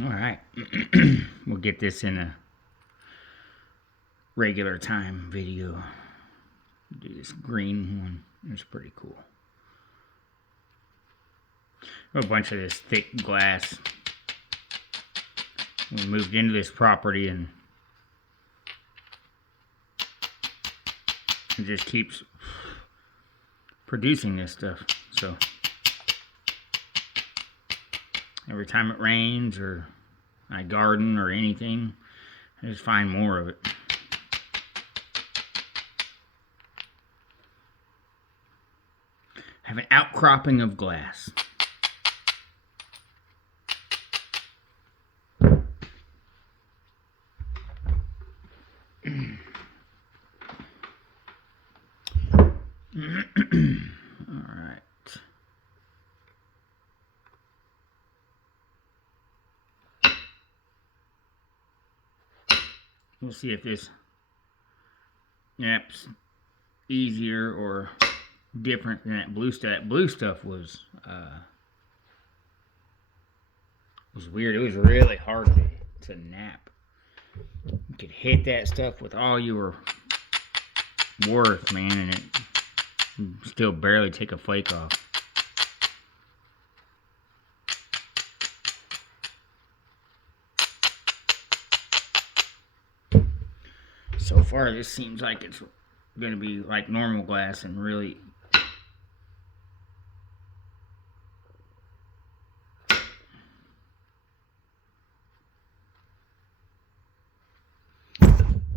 All right. We'll get this in a regular time video. Do this green one. It's pretty cool. A bunch of this thick glass. We moved into this property and it just keeps producing this stuff. So every time it rains or I garden or anything, I just find more of it. I have an outcropping of glass. Alright. We'll see if this app's easier or different than that blue stuff. That blue stuff was weird. It was really hard to nap. You could hit that stuff with all you were worth, man, and it still barely take a flake off. So far, this seems like it's going to be like normal glass and really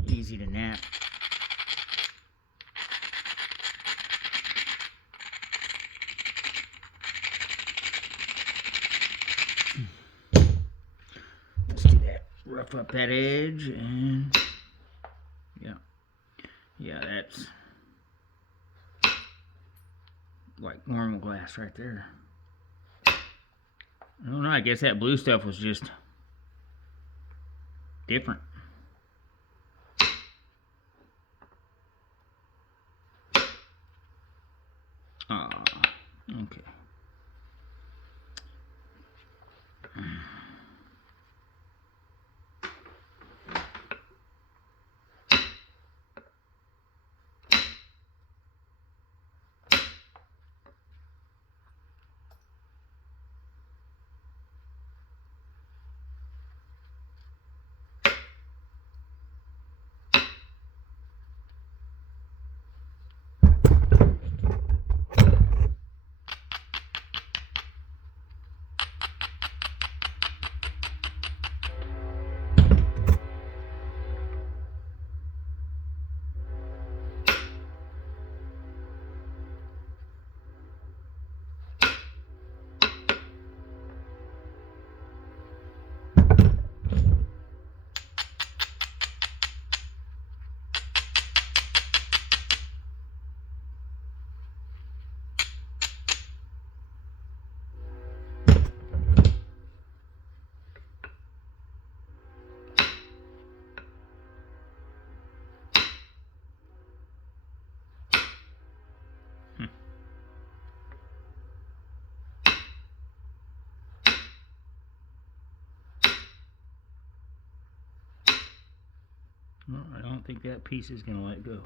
easy to nap. Let's do that. Rough up that edge and yeah, that's like normal glass right there. I don't know, I guess that blue stuff was just different. Okay. Well, I don't think that piece is going to let go.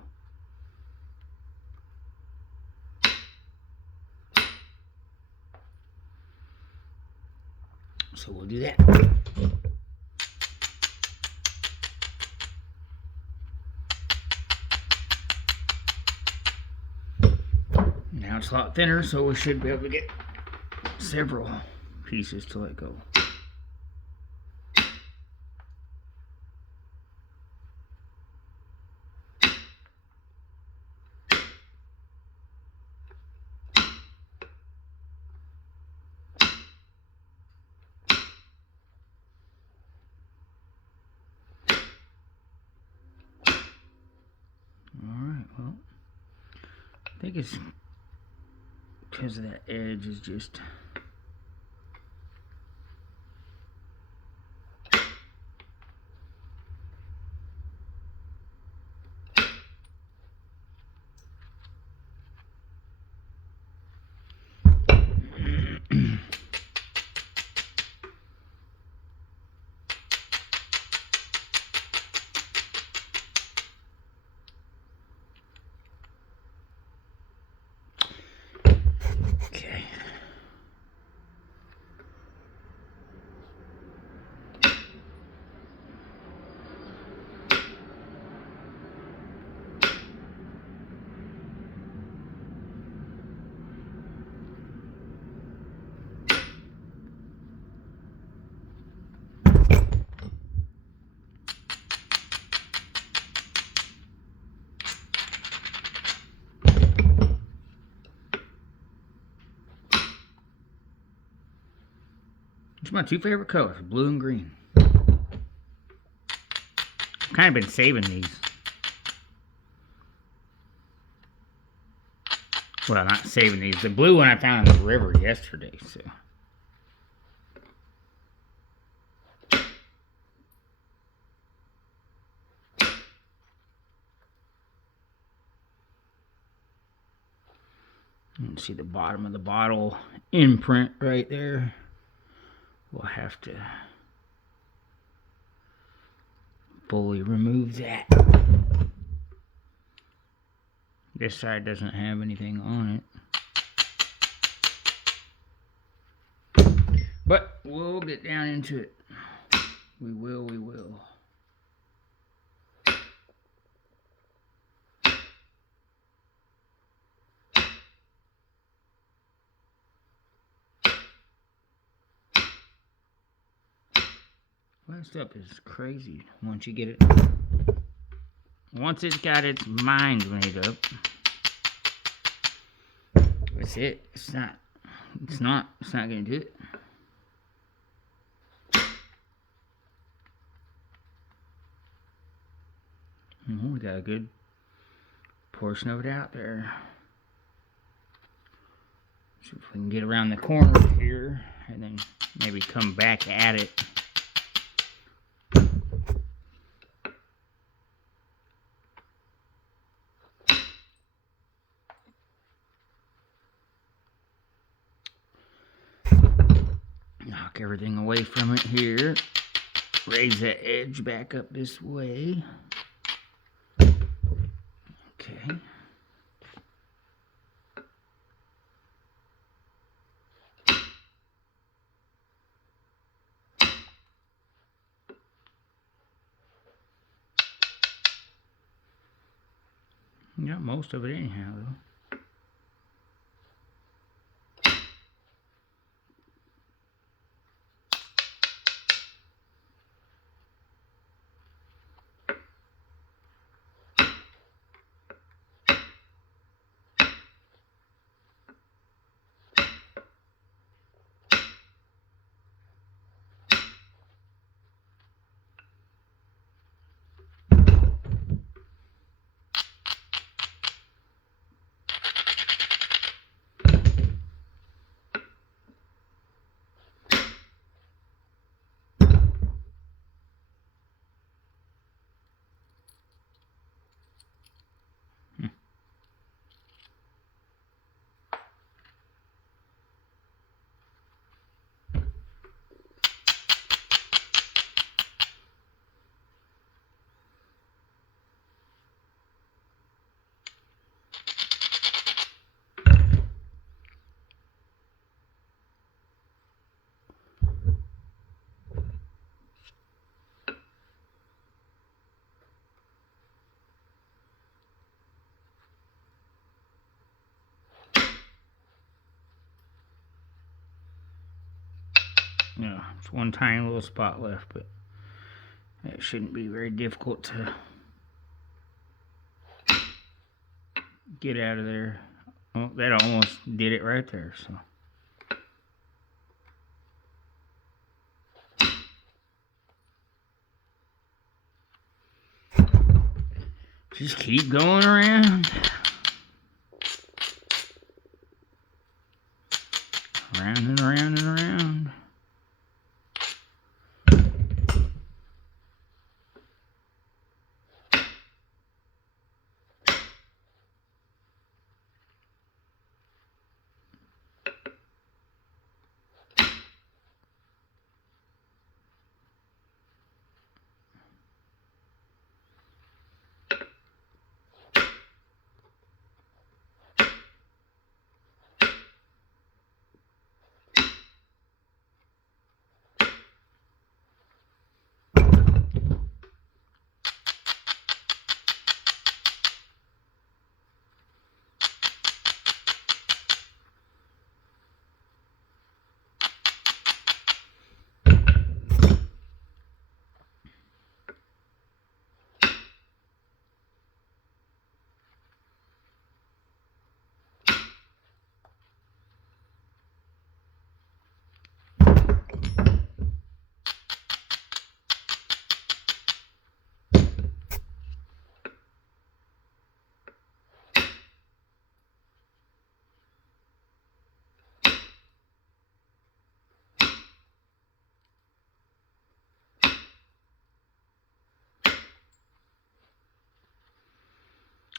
So we'll do that. Now it's a lot thinner, so we should be able to get several pieces to let go. Alright, well, I think it's because of that edge is just my two favorite colors, blue and green. I've kind of been saving these. Well, not saving these. The blue one I found in the river yesterday, so. You can see the bottom of the bottle imprint right there. We'll have to fully remove that. This side doesn't have anything on it. But we'll get down into it. We will. Last up is crazy once you get it. Once it's got its mind made up, that's it. It's not gonna do it. We got a good portion of it out there. See if we can get around the corner here and then maybe come back at it. Knock everything away from it here. Raise that edge back up this way. Okay. Got most of it anyhow, though. Yeah, it's one tiny little spot left, but it shouldn't be very difficult to get out of there. Oh, that almost did it right there, so. Just keep going around. Around and around and around.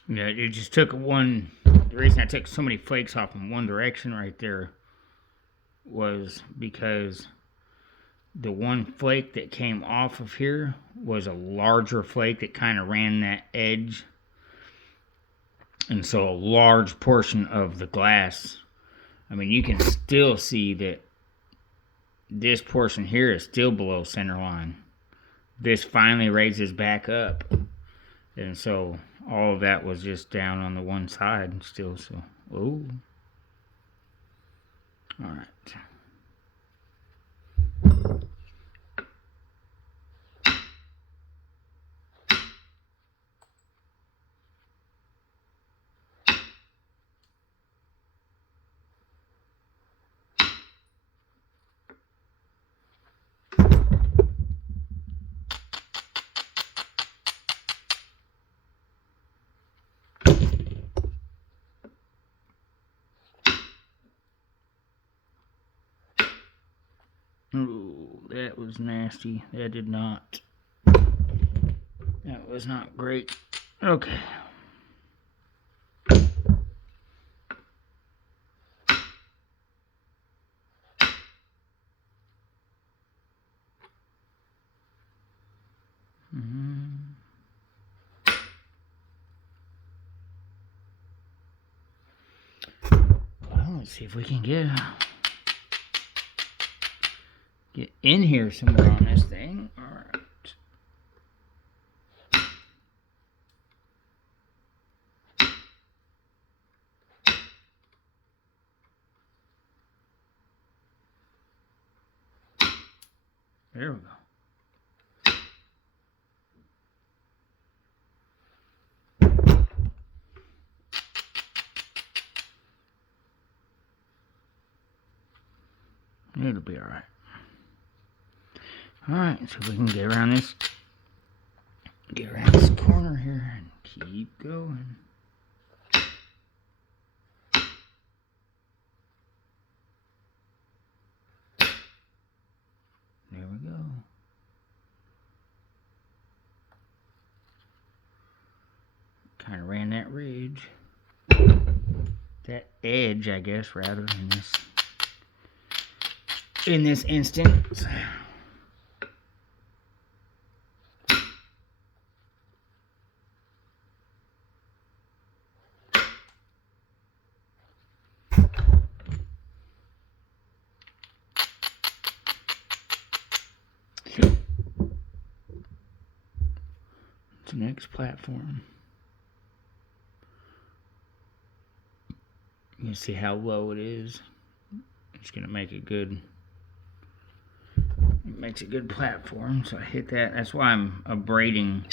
Yeah, it just took one. The reason I took so many flakes off in one direction right there was because the one flake that came off of here was a larger flake that kind of ran that edge. And so a large portion of the glass, I mean, you can still see that this portion here is still below center line. This finally raises back up. And so all of that was just down on the one side still. So, oh. All right. Ooh, that was nasty. That did not. That was not great. Okay. Well, let's see if we can get in here somewhere on this thing. All right. There we go. It'll be all right. All right, so we can get around this corner here and keep going. There we go. Kind of ran that ridge, that edge, I guess, rather, in this instance. The next platform. You can see how low it is. It's gonna make a good. It makes a good platform. So I hit that. That's why I'm abrading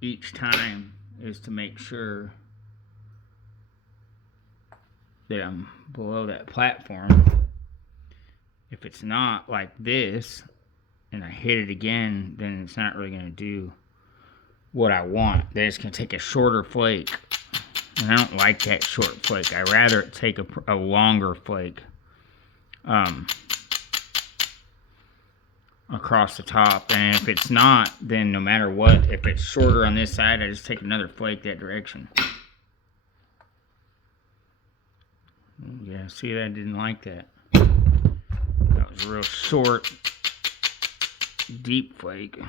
each time, is to make sure that I'm below that platform. If it's not like this, and I hit it again, then it's not really gonna do what I want. Then it's gonna take a shorter flake, and I don't like that short flake. I rather it take a longer flake across the top. And if it's not, then no matter what, if it's shorter on this side, I just take another flake that direction. Yeah, see, I didn't like that. That was a real short, deep flake.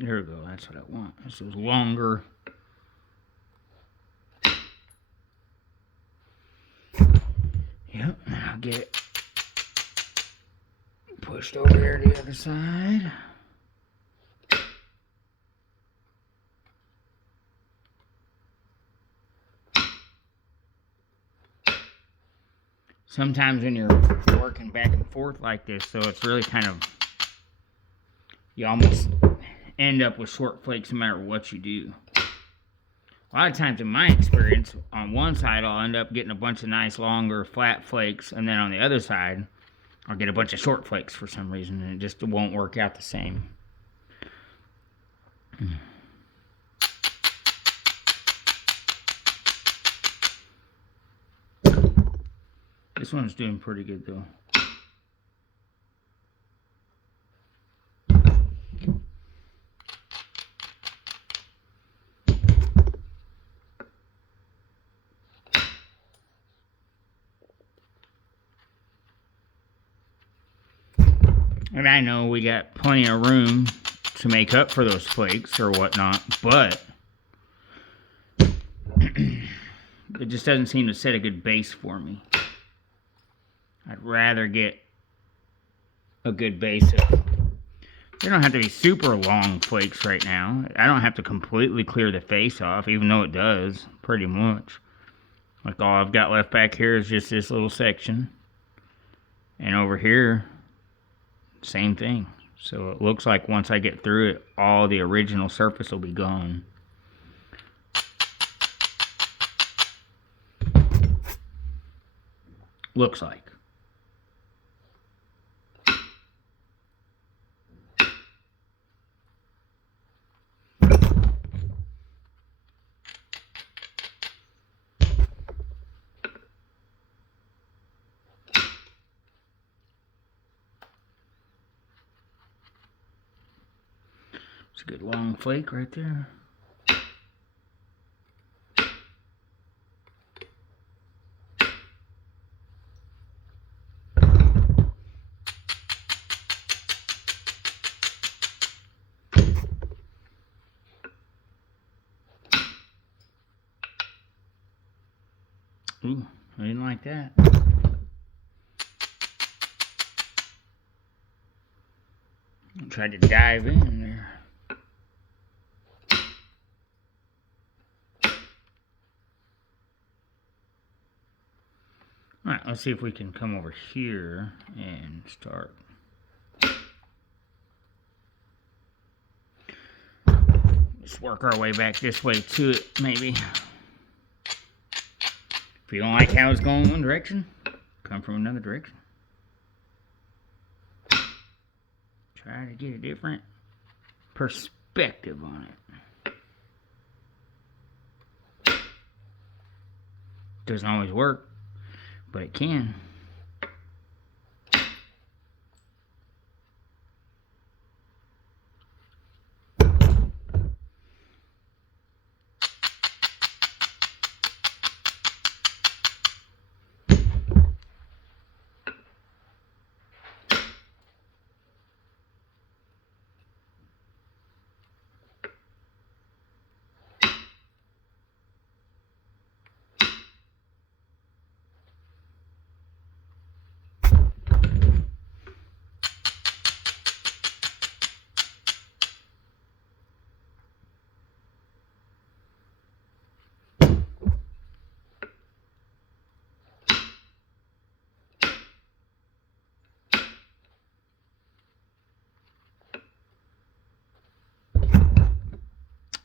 There we go, that's what I want. This is longer. Yep, now I'll get it pushed over there to the other side. Sometimes when you're working back and forth like this, so it's really kind of, you almost end up with short flakes no matter what you do. A lot of times, in my experience, on one side I'll end up getting a bunch of nice longer flat flakes, and then on the other side I'll get a bunch of short flakes for some reason, and it just won't work out the same. This one's doing pretty good though. And I know we got plenty of room to make up for those flakes or whatnot, but it just doesn't seem to set a good base for me. I'd rather get a good base of... They don't have to be super long flakes right now. I don't have to completely clear the face off, even though it does, pretty much. Like all I've got left back here is just this little section. And over here, same thing. So it looks like once I get through it, all the original surface will be gone. Looks like. It's a good long flake right there. Ooh, I didn't like that. I tried to dive in there. Alright, let's see if we can come over here and start. Just work our way back this way to it, maybe. If you don't like how it's going one direction, come from another direction. Try to get a different perspective on it. Doesn't always work, but it can.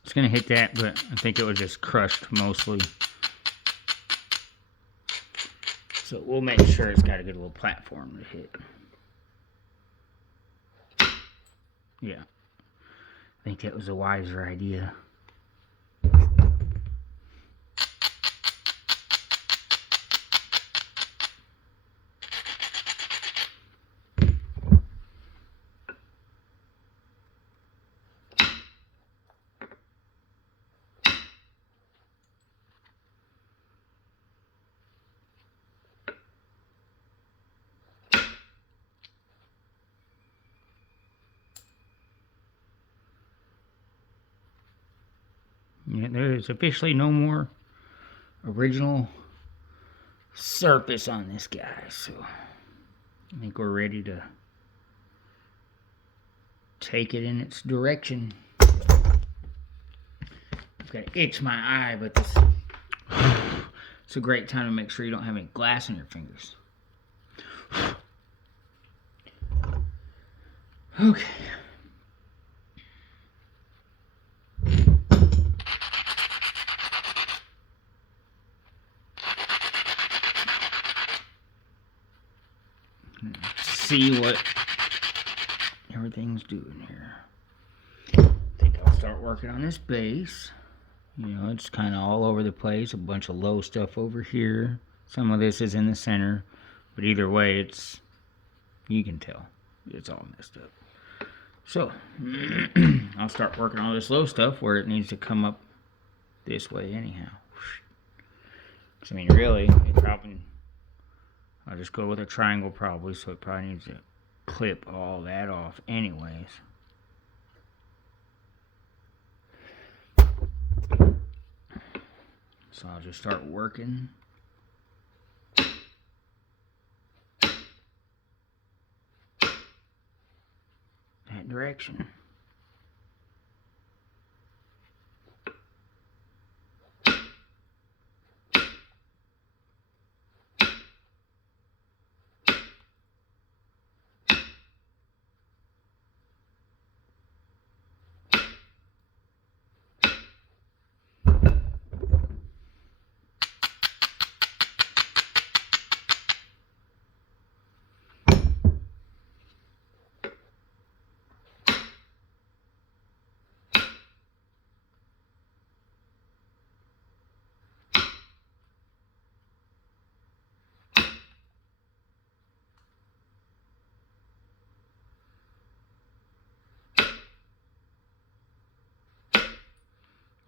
It's gonna hit that, but I think it was just crushed mostly. So we'll make sure it's got a good little platform to hit. Yeah, I think that was a wiser idea. Yeah, there is officially no more original surface on this guy, so I think we're ready to take it in its direction. I've got to itch my eye, but this it's a great time to make sure you don't have any glass in your fingers. Okay. see what everything's doing here. I think I'll start working on this base. You know, it's kind of all over the place. A bunch of low stuff over here. Some of this is in the center. But either way, it's, you can tell, it's all messed up. So, I'll start working on this low stuff where it needs to come up this way anyhow. So, I mean, really, it probably, I'll just go with a triangle probably, so it probably needs to clip all that off anyways. So I'll just start working. That direction.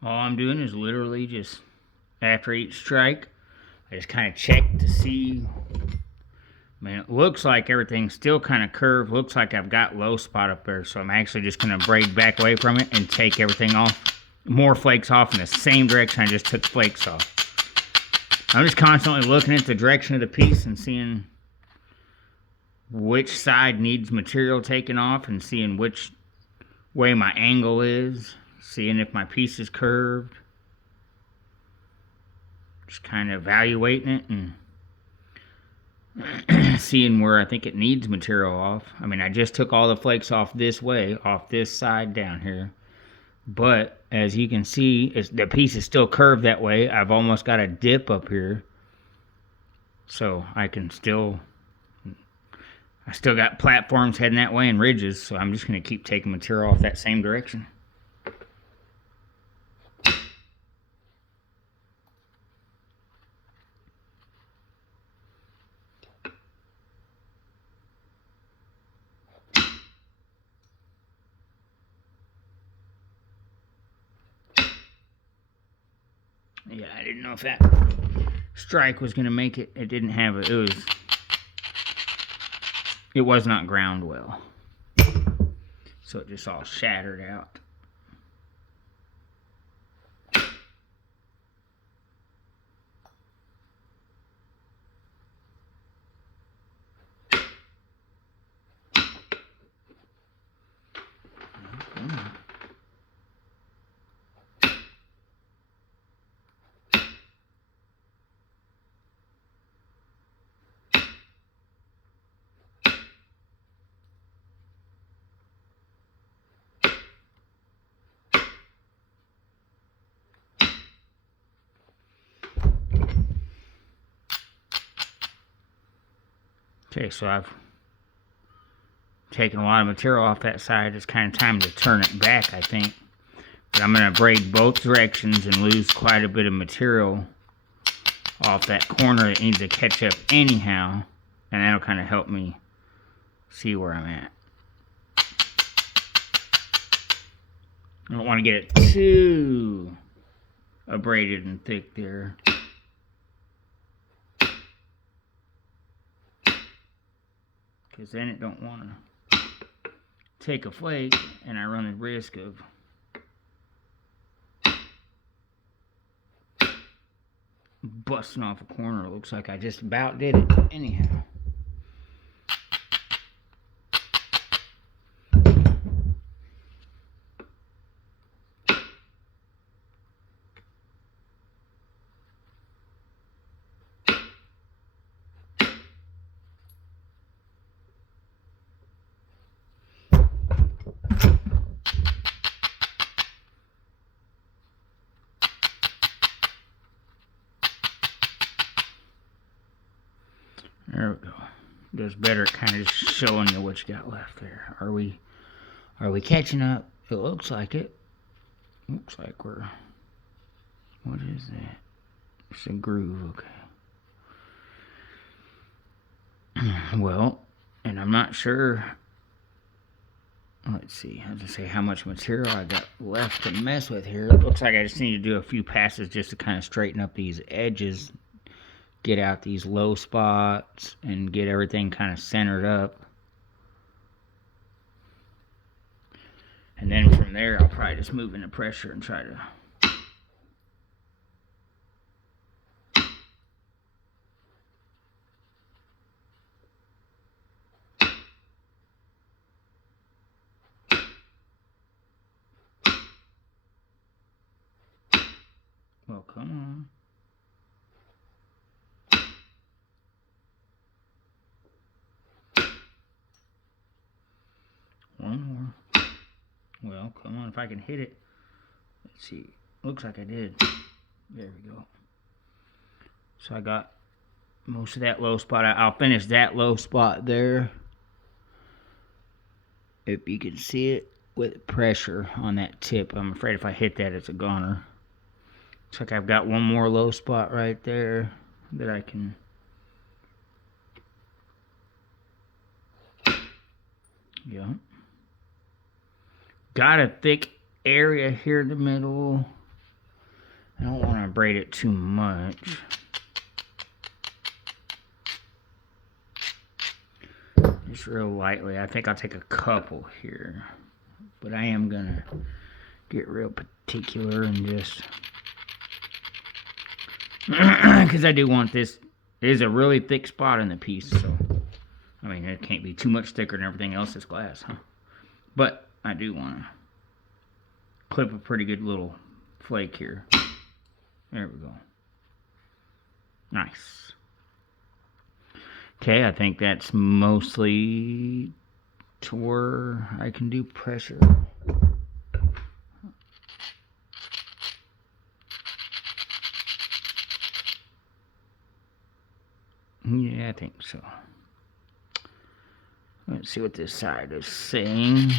All I'm doing is literally just, after each strike, I just kind of check to see. Man, it looks like everything's still kind of curved. Looks like I've got low spot up there. So I'm actually just going to braid back away from it and take everything off. More flakes off in the same direction I just took flakes off. I'm just constantly looking at the direction of the piece and seeing which side needs material taken off and seeing which way my angle is. Seeing if my piece is curved. Just kind of evaluating it and seeing where I think it needs material off. I mean, I just took all the flakes off this way, off this side down here. But as you can see, the piece is still curved that way. I've almost got a dip up here. So I still got platforms heading that way and ridges. So I'm just going to keep taking material off that same direction. Yeah, I didn't know if that strike was going to make it. It didn't have it. It was not ground well. So it just all shattered out. Okay, so I've taken a lot of material off that side. It's kind of time to turn it back, I think. But I'm going to braid both directions and lose quite a bit of material off that corner that needs to catch up anyhow. And that'll kind of help me see where I'm at. I don't want to get it too abraded and thick there. Because then it don't want to take a flake and I run the risk of busting off a corner. It looks like I just about did it anyhow. There we go. does better at kind of just showing you what you got left there. Are we catching up? It looks like it. Looks like we're... What is that? It's a groove, okay. Well, and I'm not sure... Let's see, I'll just say how much material I got left to mess with here. It looks like I just need to do a few passes just to kind of straighten up these edges, get out these low spots, and get everything kind of centered up. And then from there, I'll probably just move into pressure and try to... Well, come on. One more. Well, come on, if I can hit it. Let's see. Looks like I did. There we go. So I got most of that low spot. I'll finish that low spot there. If you can see it with pressure on that tip. I'm afraid if I hit that, it's a goner. Looks like I've got one more low spot right there that I can... Yeah. Got a thick area here in the middle. I don't want to braid it too much. Just real lightly. I think I'll take a couple here. But I am going to get real particular and just... Because I do want this. It is a really thick spot in the piece, so... I mean, it can't be too much thicker than everything else is glass, huh? But I do want to clip a pretty good little flake here. There we go. Nice. Okay, I think that's mostly to where I can do pressure. Yeah, I think so. Let's see what this side is saying.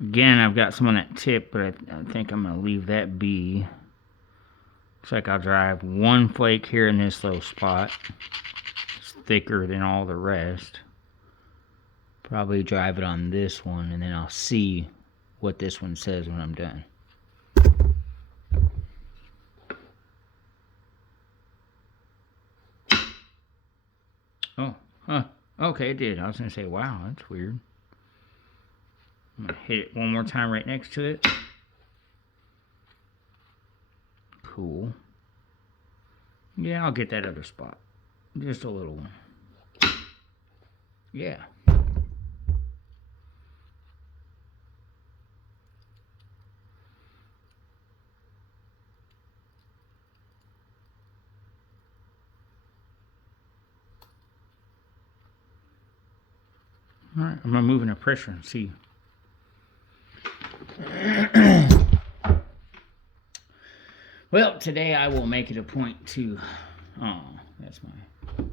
Again, I've got some on that tip, but I think I'm going to leave that be. Looks like I'll drive one flake here in this low spot. It's thicker than all the rest. Probably drive it on this one, and then I'll see what this one says when I'm done. Oh, huh. Okay, it did. I was going to say, wow, that's weird. I'm going to hit it one more time right next to it. Cool. Yeah, I'll get that other spot. Just a little one. Yeah. Alright, I'm going to move into pressure and see. Well, today I will make it a point to... Oh, that's my...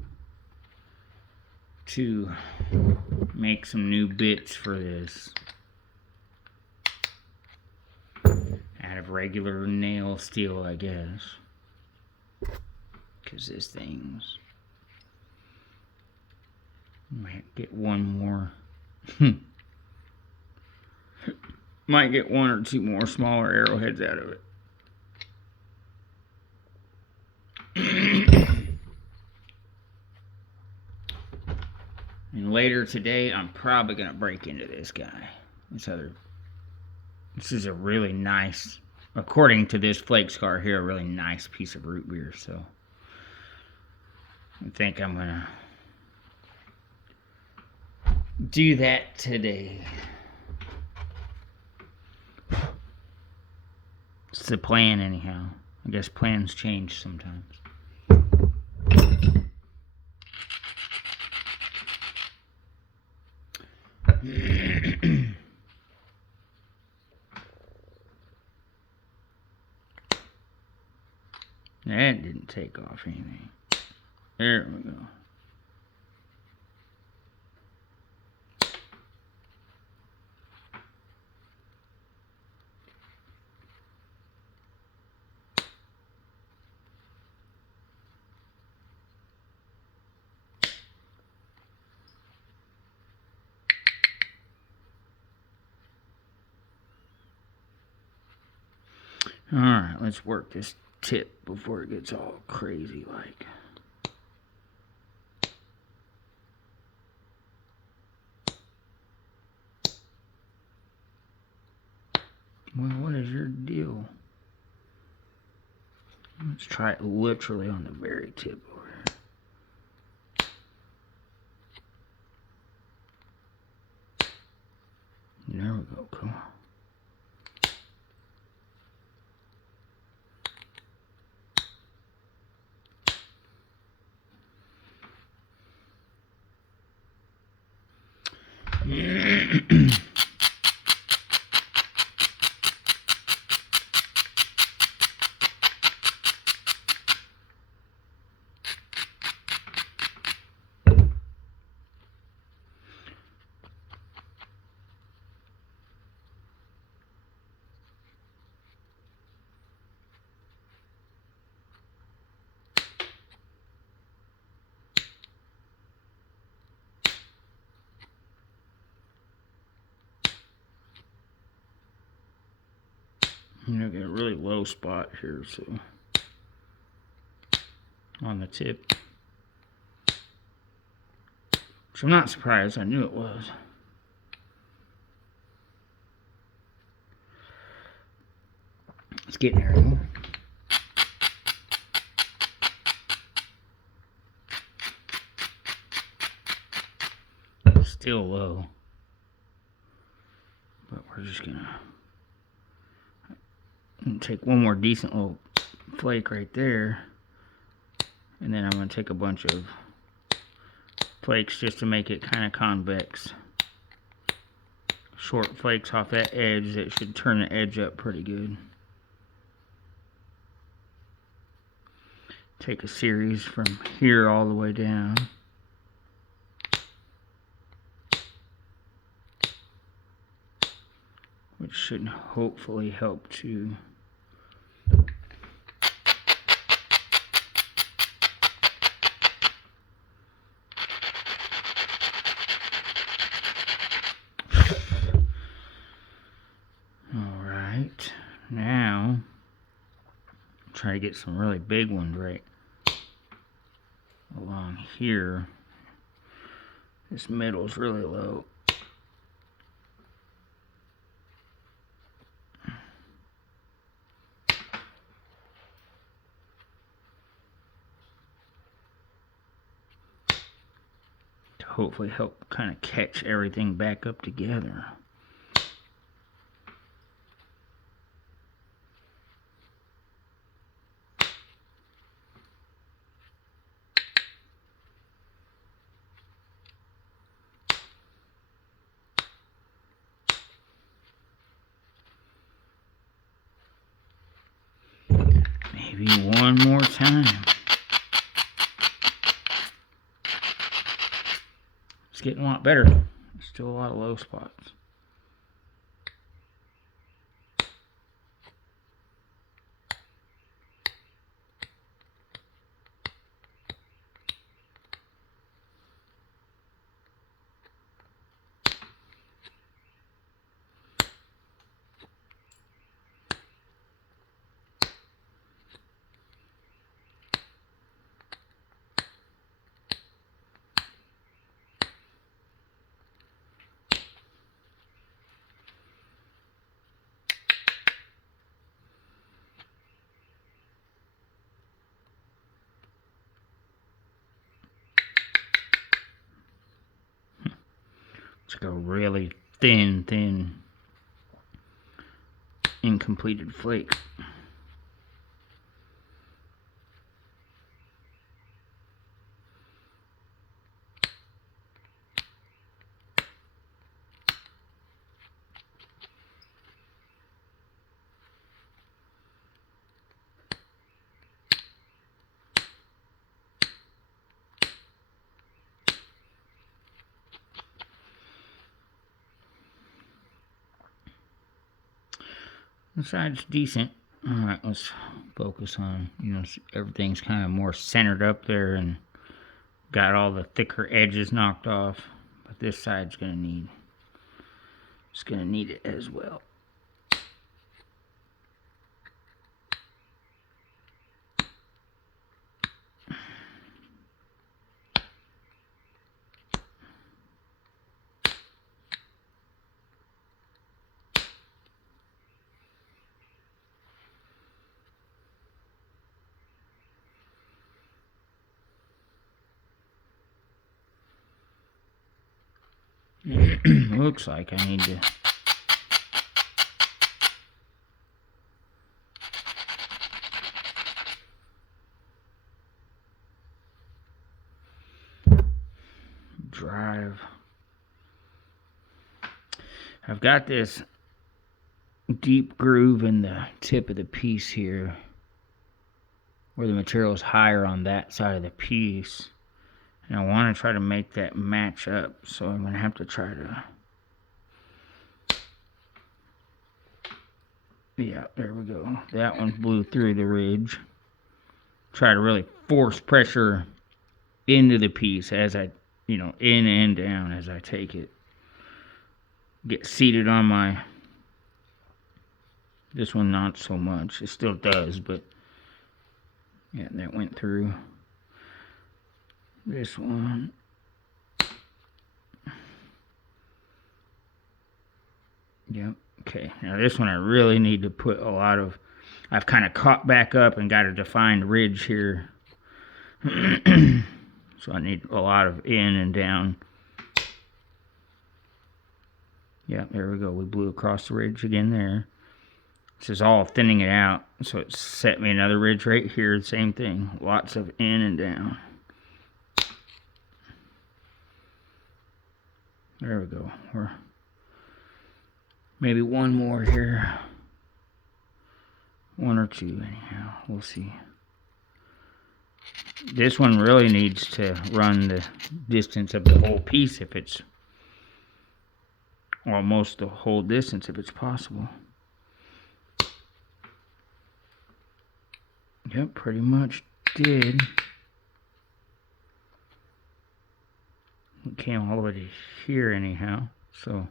To make some new bits for this. Out of regular nail steel, I guess. Because this thing's... Might get one more. Might get one or two more smaller arrowheads out of it. And later today, I'm probably going to break into this guy. This is a really nice, according to this flake scar here, a really nice piece of root beer. So I think I'm going to do that today. It's the plan anyhow. I guess plans change sometimes. That didn't take off anything. There we go. Alright, let's work this tip before it gets all crazy like. Well, what is your deal? Let's try it literally on the very tip over here. There we go, come on. I'm gonna get a really low spot here, so on the tip. Which I'm not surprised, I knew it was. It's getting there though. Still low. But we're just gonna take one more decent little flake right there. And then I'm gonna take a bunch of flakes just to make it kind of convex. Short flakes off that edge that should turn the edge up pretty good. Take a series from here all the way down. Which should hopefully help to Alright, now try to get some really big ones right along here. This middle is really low. To hopefully help kind of catch everything back up together. Maybe one more time. It's getting a lot better. There's still a lot of low spots. It's like a really thin, incompleted flake. The side's decent. Alright, let's focus on, everything's kind of more centered up there and got all the thicker edges knocked off. But this side's gonna need, it's gonna need it as well. Looks like I need to drive. I've got this deep groove in the tip of the piece here where the material is higher on that side of the piece, and I want to try to make that match up, so I'm going to have to try to, yeah, there we go. That one blew through the ridge. Try to really force pressure into the piece as I, in and down as I take it. Get seated on my, this one not so much, it still does, but yeah, that went through. This one, yep, okay, now this one I really need to put a lot of, I've kind of caught back up and got a defined ridge here. So I need a lot of in and down. Yeah, there we go. We blew across the ridge again there. This is all thinning it out. So it set me another ridge right here. Same thing. Lots of in and down. There we go. We're maybe one more here. One or two anyhow. We'll see. This one really needs to run the distance of the whole piece if it's almost the whole distance if it's possible. Yep, pretty much did. It came all the way to here anyhow, so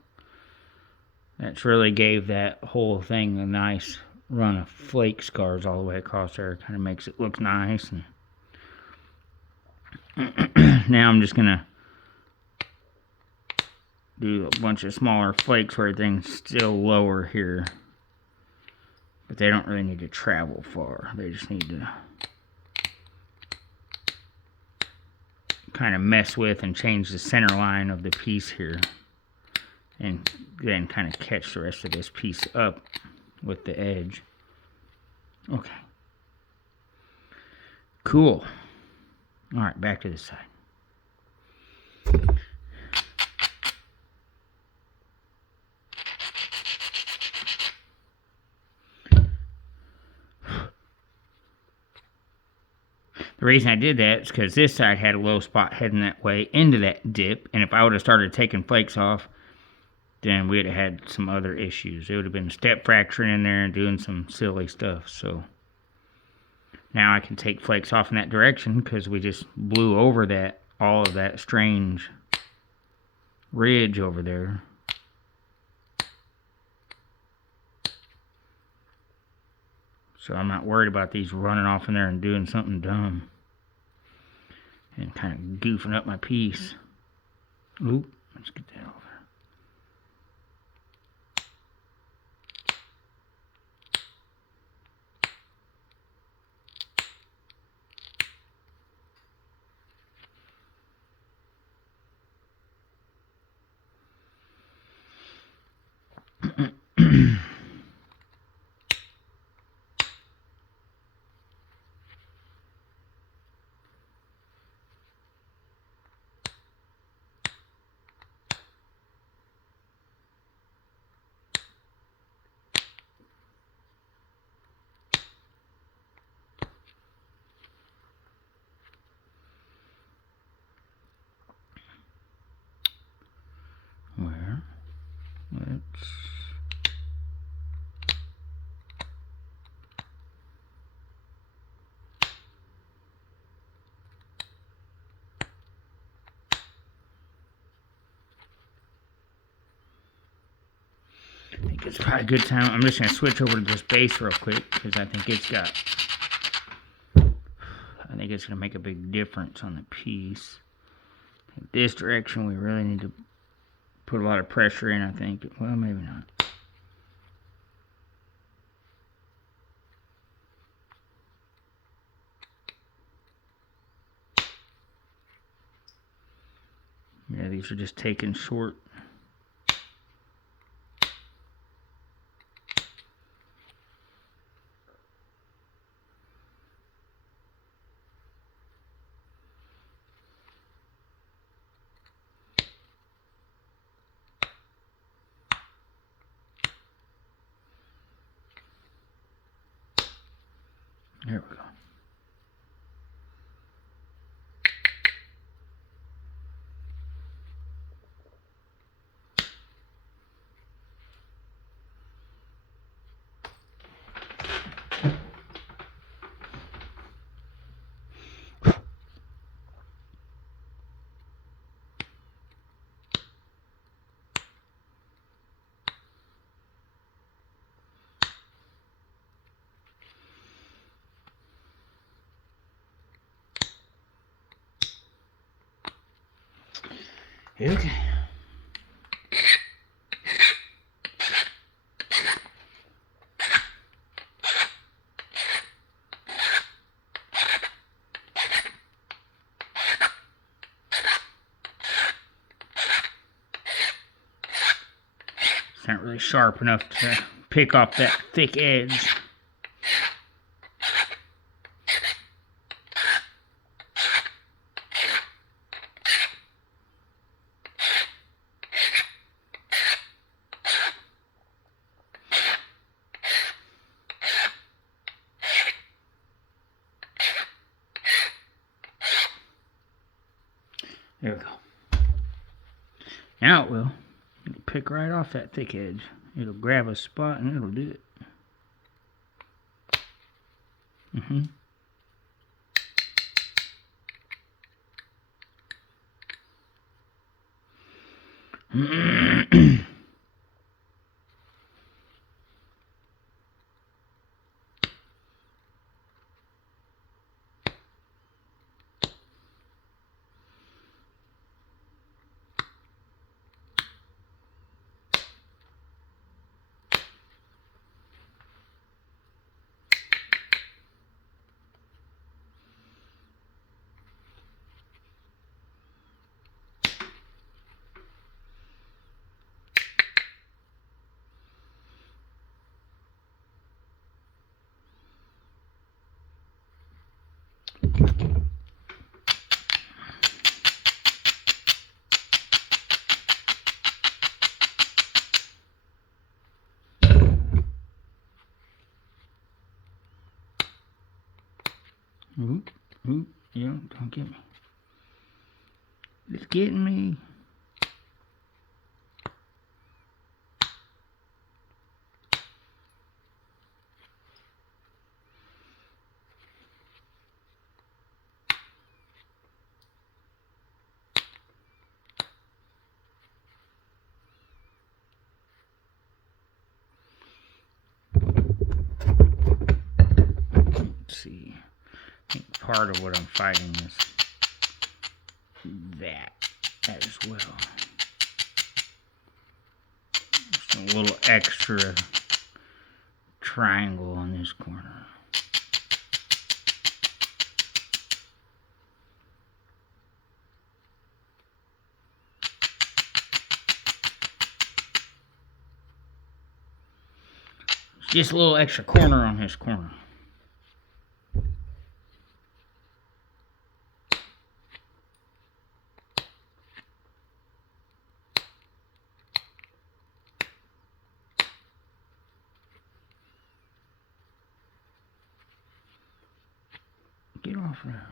that's really gave that whole thing a nice run of flake scars all the way across there. Kind of makes it look nice. And now I'm just gonna do a bunch of smaller flakes where everything's still lower here, but they don't really need to travel far. They just need to kind of mess with and change the center line of the piece here, and then kind of catch the rest of this piece up with the edge. Okay, cool. All right, back to this side. The reason I did that is because this side had a low spot heading that way into that dip, and if I would have started taking flakes off, then we'd have had some other issues. It would have been step fracturing in there and doing some silly stuff. So now I can take flakes off in that direction because we just blew over that, all of that strange ridge over there. So I'm not worried about these running off in there and doing something dumb and kind of goofing up my piece. Oop, let's get that over. Where? Let's... I think it's probably a good time. I'm just going to switch over to this base real quick because I think it's got... I think it's going to make a big difference on the piece. In this direction, we really need to put a lot of pressure in, I think. Well, maybe not. Yeah, these are just taking short There we go. Okay. It's not really sharp enough to pick off that thick edge. There we go. Now it will. It'll pick right off that thick edge. It'll grab a spot and it'll do it. Oop, oop, yeah, don't get me. It's getting me. Let's see. I think part of what I'm fighting is that as well. Just a little extra triangle on this corner. Just a little extra corner on this corner. Get off there.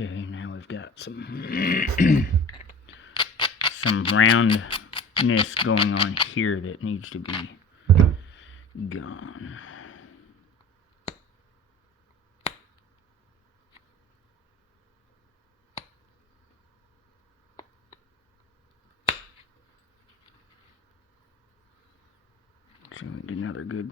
Okay, now we've got some some roundness going on here that needs to be gone. So we get another good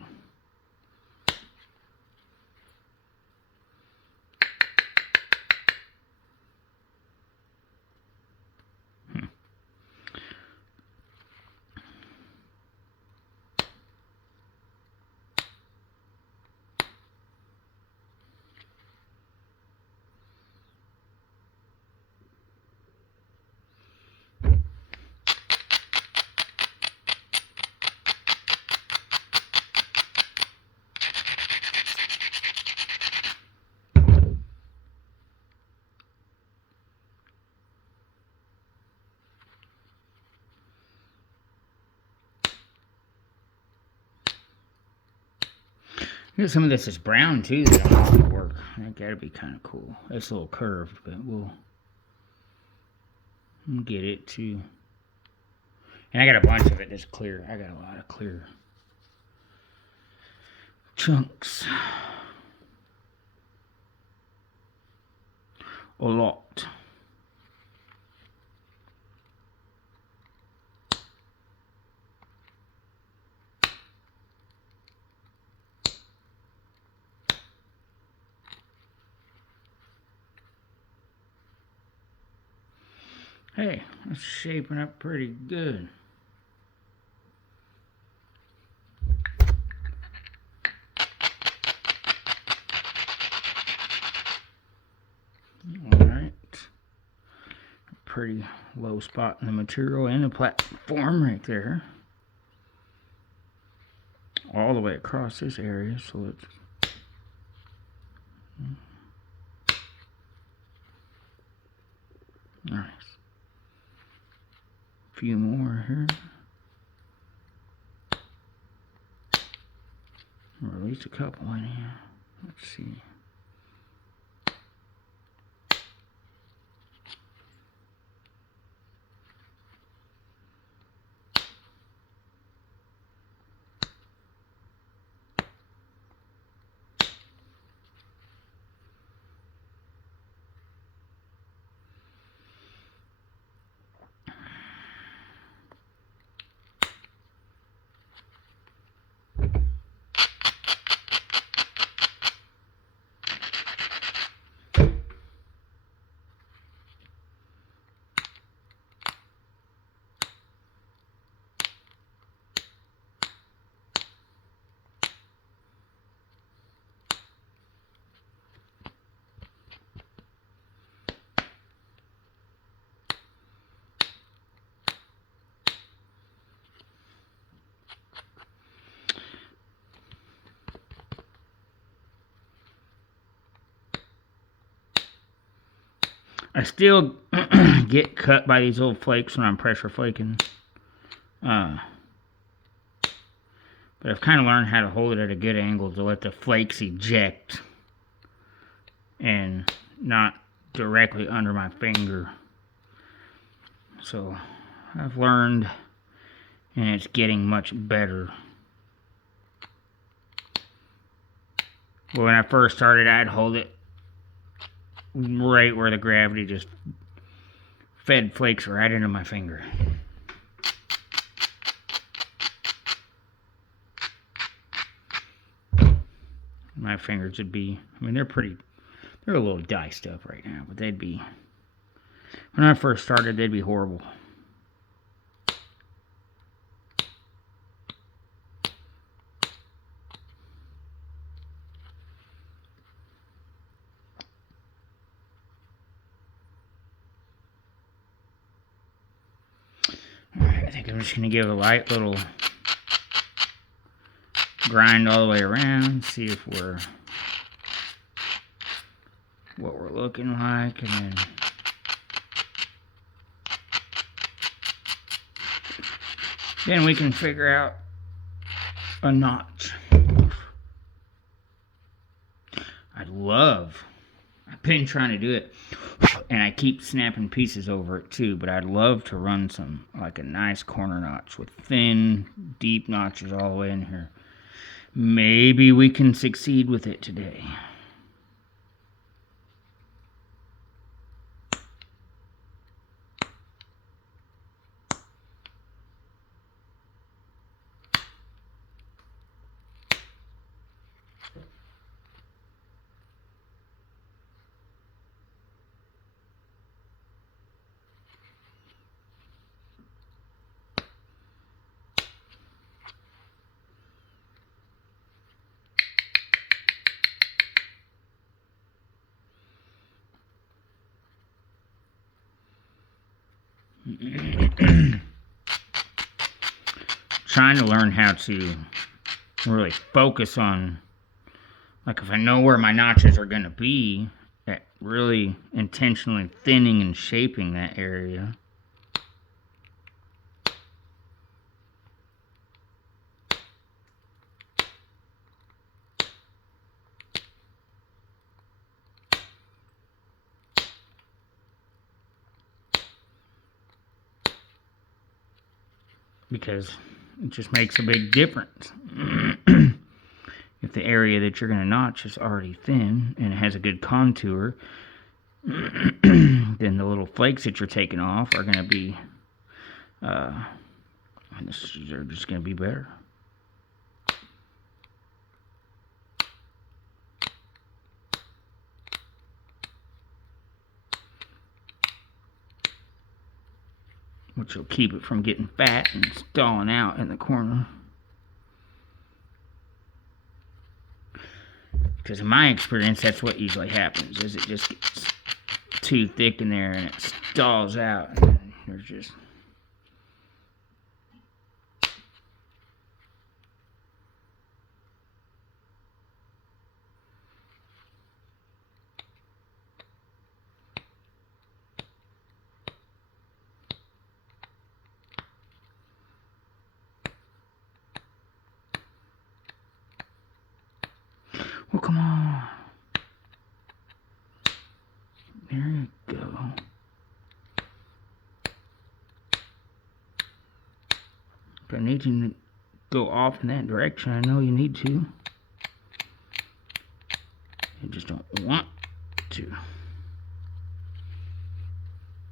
Here's some of this is brown too that I want to work. That gotta be kind of cool. It's a little curved, but we'll get it to. And I got a bunch of it that's clear. I got a lot of clear chunks. A lot. Hey, that's shaping up pretty good. Alright. Pretty low spot in the material and the platform right there. All the way across this area, so let's nice. A few more here. Or at least a couple in here. Let's see. I still get cut by these little flakes when I'm pressure flaking. But I've kind of learned how to hold it at a good angle to let the flakes eject and not directly under my finger. So I've learned, and it's getting much better. When I first started, I'd hold it right where the gravity just fed flakes right into my finger. My fingers would be, I mean, they're a little diced up right now, but they'd be, when I first started, they'd be horrible. I think I'm just going to give a light little grind all the way around, see if what we're looking like, and then we can figure out a notch. I've been trying to do it, and I keep snapping pieces over it too, but I'd love to run like a nice corner notch with thin, deep notches all the way in here. Maybe we can succeed with it today. Trying to learn how to really focus on, like, if I know where my notches are going to be, that really intentionally thinning and shaping that area. because it just makes a big difference. If the area that you're going to notch is already thin and it has a good contour, then the little flakes that you're taking off are going to be, they're just going to be better. Which will keep it from getting fat and stalling out in the corner. Because in my experience, that's what usually happens, is it just gets too thick in there and it stalls out. And there's just... Well, come on. There you go. If I need you to go off in that direction, I know you need to. You just don't want to.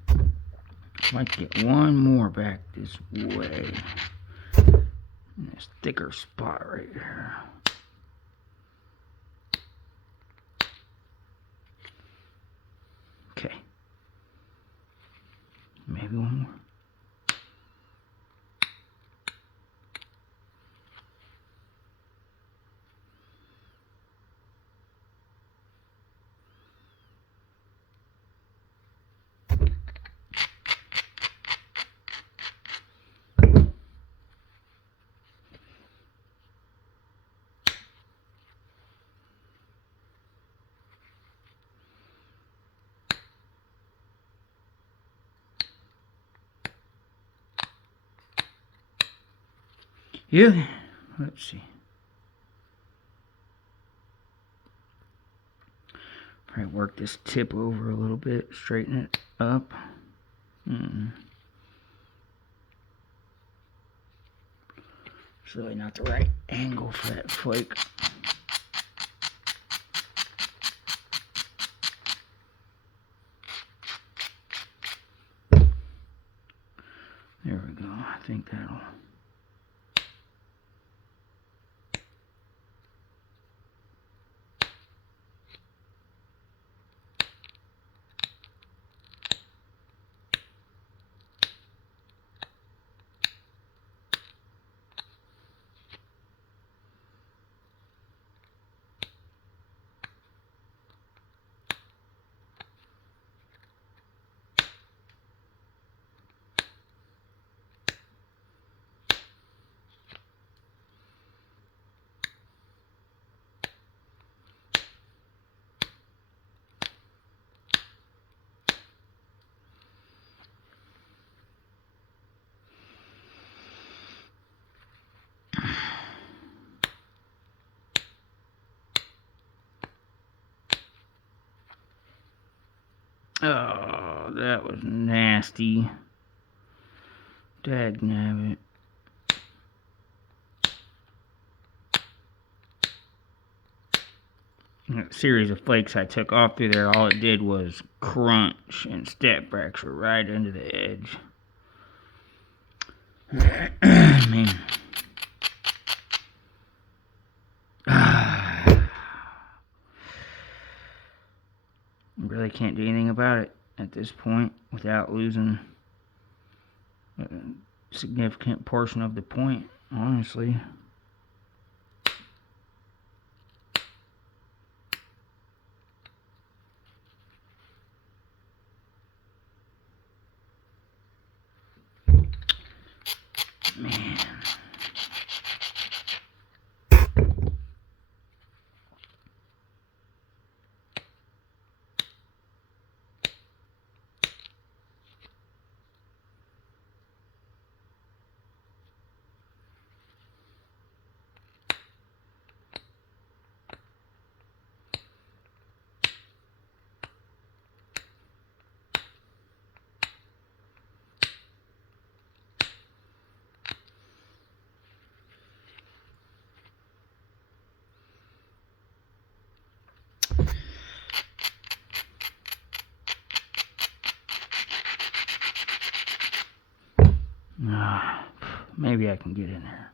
I'd like to get one more back this way. In this thicker spot right here. Okay. Maybe one more. Yeah, let's see. Probably work this tip over a little bit, straighten it up. It's really not the right angle for that flake. There we go. I think that'll... Oh, that was nasty. Dagnabbit. That series of flakes I took off through there, all it did was crunch and step fracture right into the edge. Man. Really can't do anything about it at this point without losing a significant portion of the point, honestly. Man. Maybe I can get in there.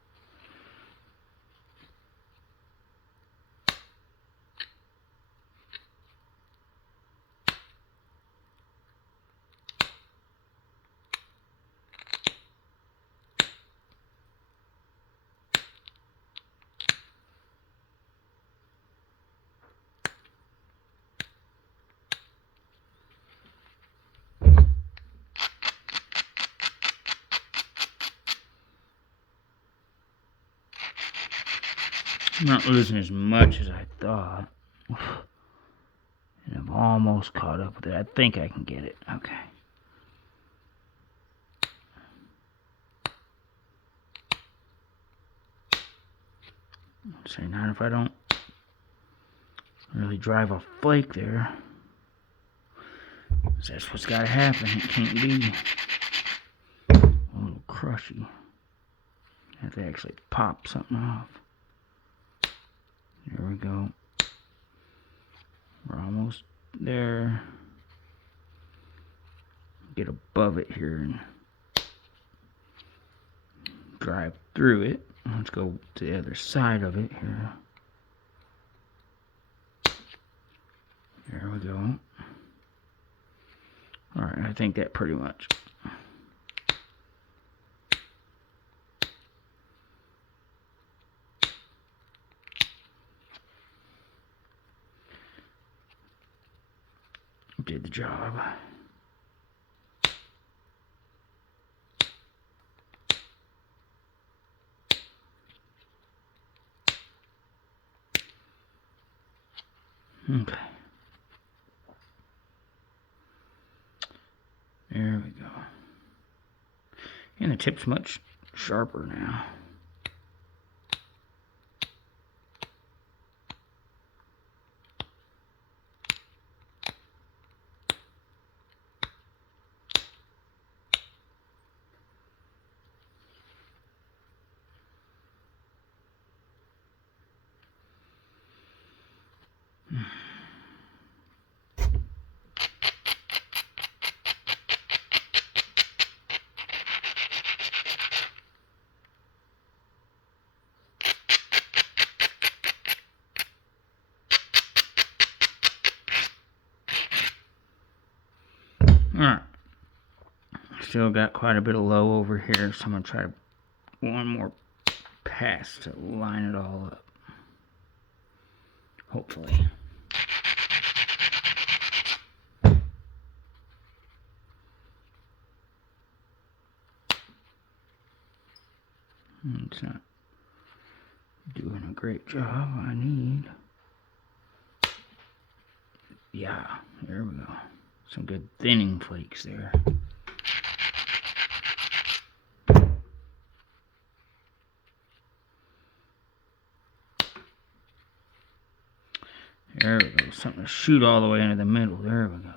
I'm not losing as much as I thought. And I've almost caught up with it. I think I can get it. Okay. Say not if I don't really drive a flake there. That's what's got to happen. It can't be a little crushy. I have to actually pop something off. There we go. We're almost there. Get above it here and drive through it. Let's go to the other side of it here. There we go. Alright, I think that pretty much. Did the job. Okay. There we go. And the tip's much sharper now. Alright. Still got quite a bit of low over here, so I'm going to try one more pass to line it all up. Hopefully. It's not doing a great job. I need... Yeah, there we go. Some good thinning flakes there. There we go. Something to shoot all the way into the middle. There we go.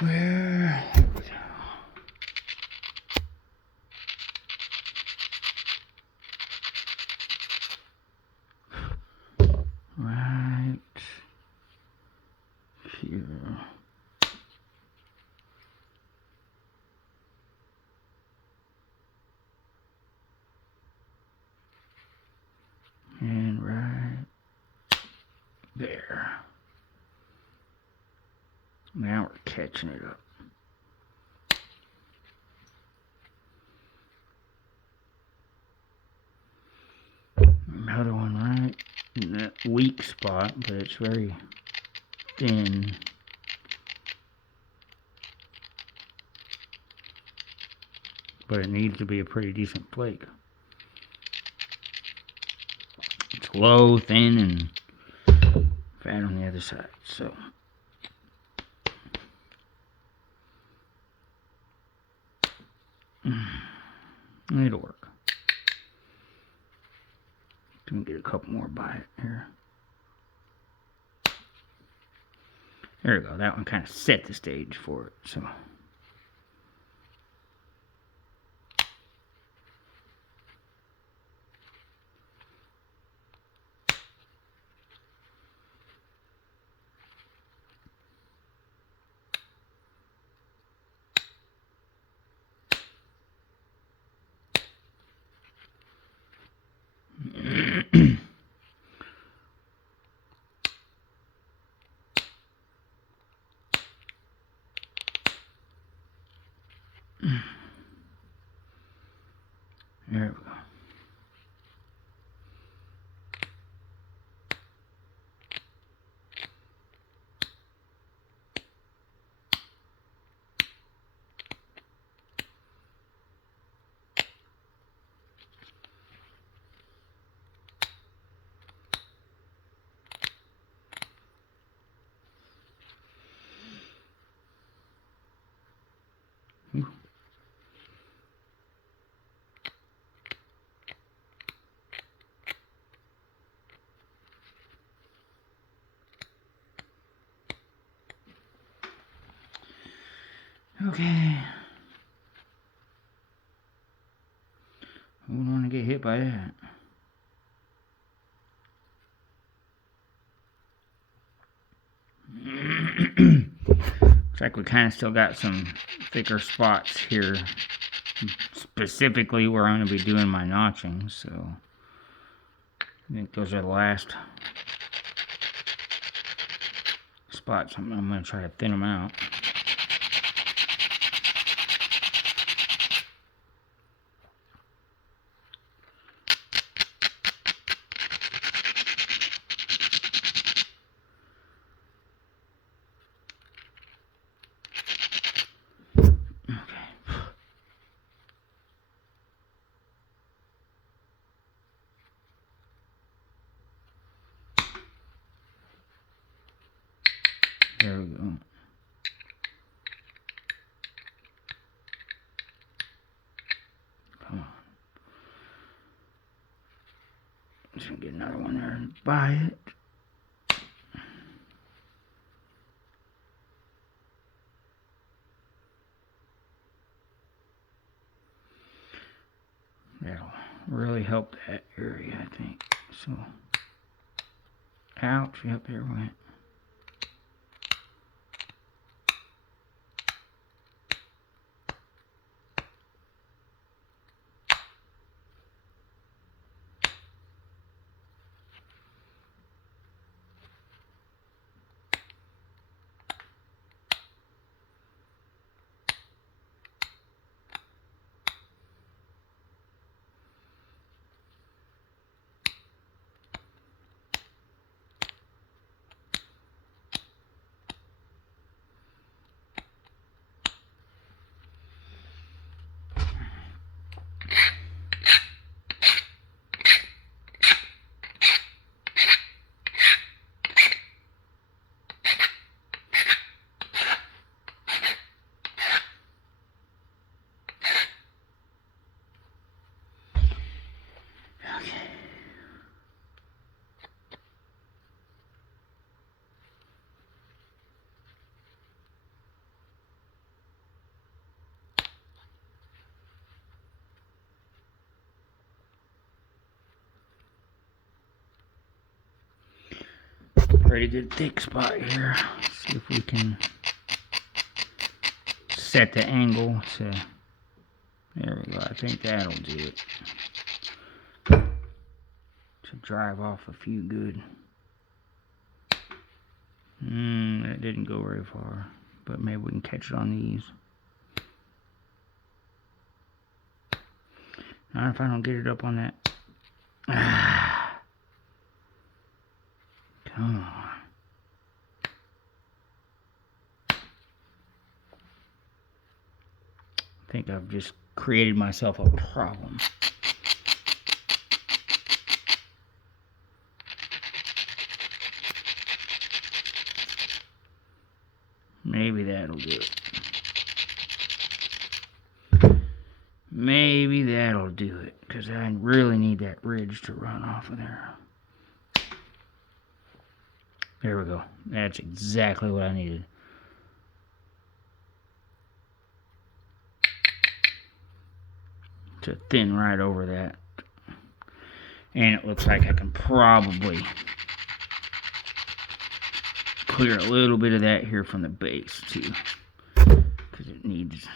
Where? Here we go. Right here. And right there. Now we're catching it up. Another one right in that weak spot, but it's very thin. But it needs to be a pretty decent flake. It's low, thin, and fat on the other side, so. It'll work. Let me get a couple more by it here. There we go. That one kind of set the stage for it. So. There we go. Okay. Who would want to get hit by that? Looks like we kind of still got some thicker spots here, specifically where I'm going to be doing my notching, so I think those are the last spots. I'm going to try to thin them out. There we go. Come on. Just gonna get another one there and buy it. That'll really help that area, I think. So, ouch, yep, there it went. Pretty good thick spot here. Let's see if we can set the angle to, there we go, I think that'll do it. To drive off a few good. That didn't go very far, but maybe we can catch it on these. Not if I don't get it up on that. Come on. I think I've just created myself a problem. Maybe that'll do it. do it, because I really need that ridge to run off of there. There we go. That's exactly what I needed. To thin right over that. And it looks like I can probably clear a little bit of that here from the base too. Because it needs,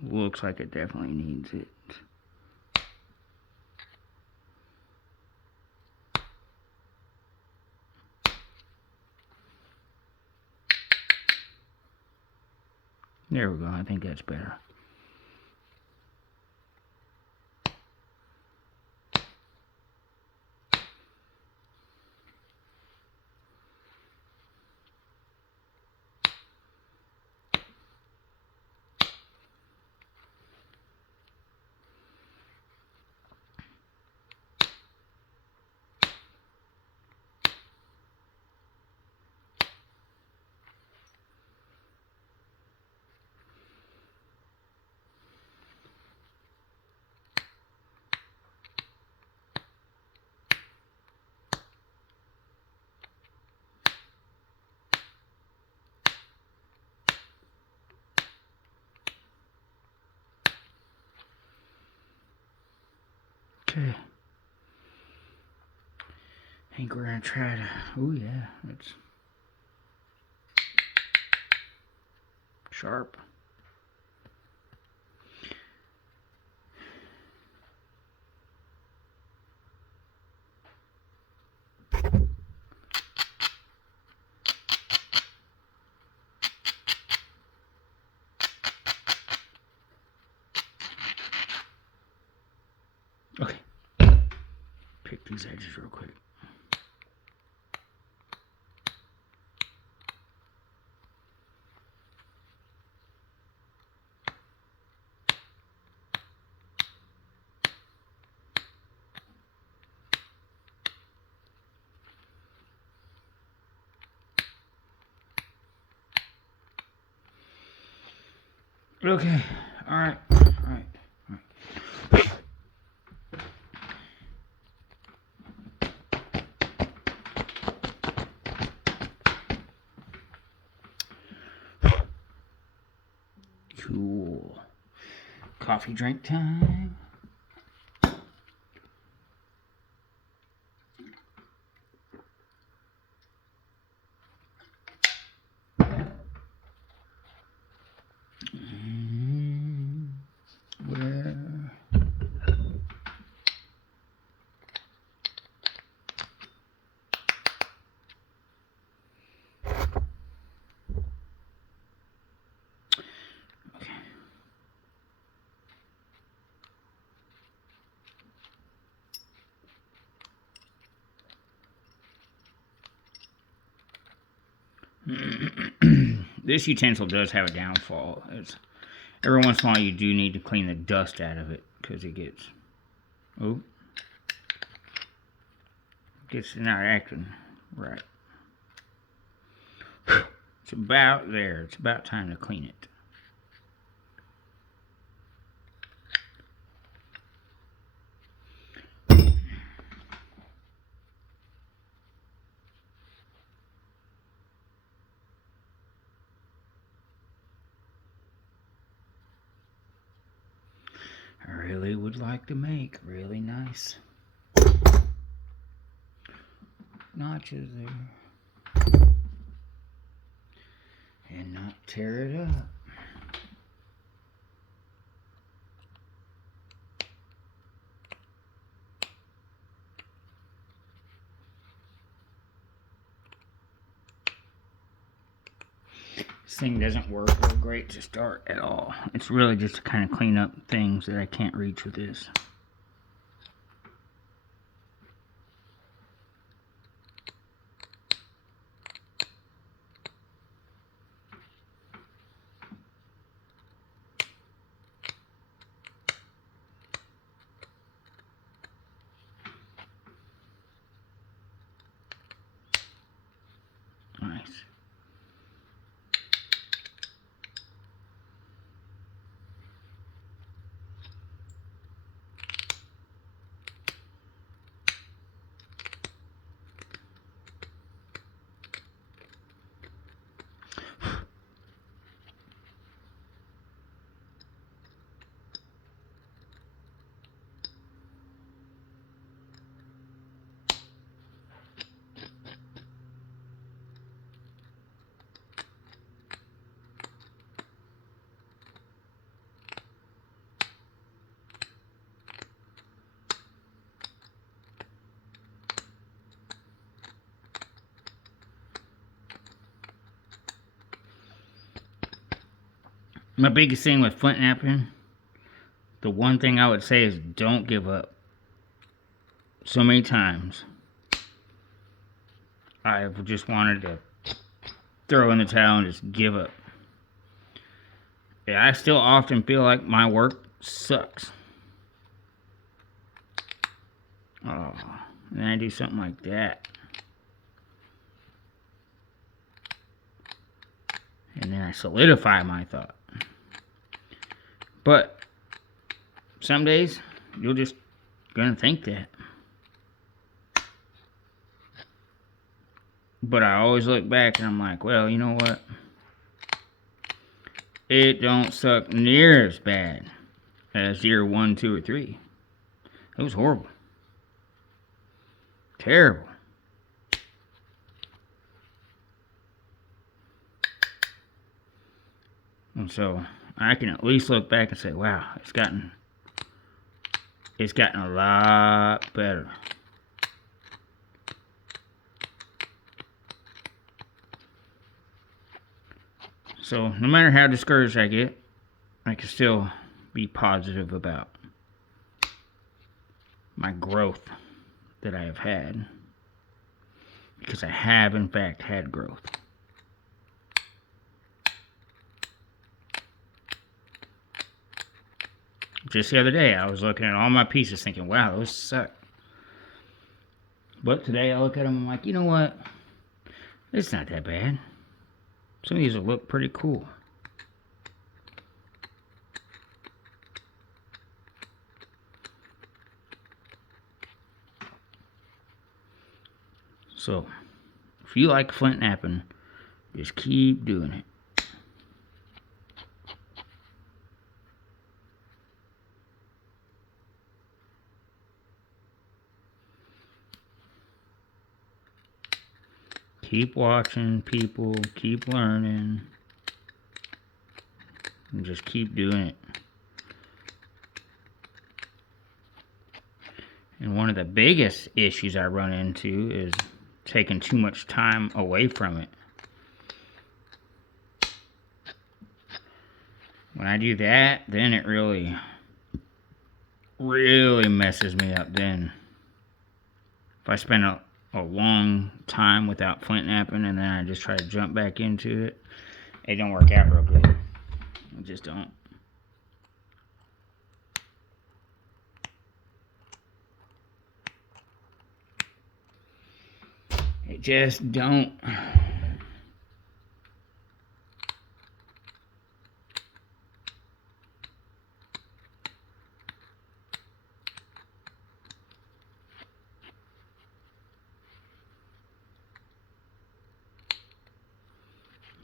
looks like it definitely needs it. There we go. I think that's better. Okay. I think we're going to try to, oh yeah, it's sharp. Okay. Pick these edges real quick. Okay. All right. Cool. Coffee drink time. This utensil does have a downfall. Every once in a while you do need to clean the dust out of it because it gets not acting right. It's about there. It's about time to clean it. I really would like to make really nice notches there and not tear it up. This thing doesn't work real great to start at all. It's really just to kind of clean up things that I can't reach with this. Nice. My biggest thing with Flintknapping, the one thing I would say is don't give up. So many times, I've just wanted to throw in the towel and just give up. Yeah, I still often feel like my work sucks. Oh, and then I do something like that. And then I solidify my thought. But some days, you're just gonna think that. But I always look back and I'm like, well, you know what? It don't suck near as bad as year 1, 2, or 3. It was horrible. Terrible. And so I can at least look back and say, wow, it's gotten a lot better. So no matter how discouraged I get, I can still be positive about my growth that I have had. Because I have, in fact, had growth. Just the other day, I was looking at all my pieces thinking, wow, those suck. But today I look at them and I'm like, you know what? It's not that bad. Some of these will look pretty cool. So, if you like Flintknapping, just keep doing it. Keep watching people, keep learning, and just keep doing it. And one of the biggest issues I run into is taking too much time away from it. When I do that, then it really messes me up then. If I spend a long time without Flintknapping and then I just try to jump back into it, it don't work out real good. It just don't. It just don't.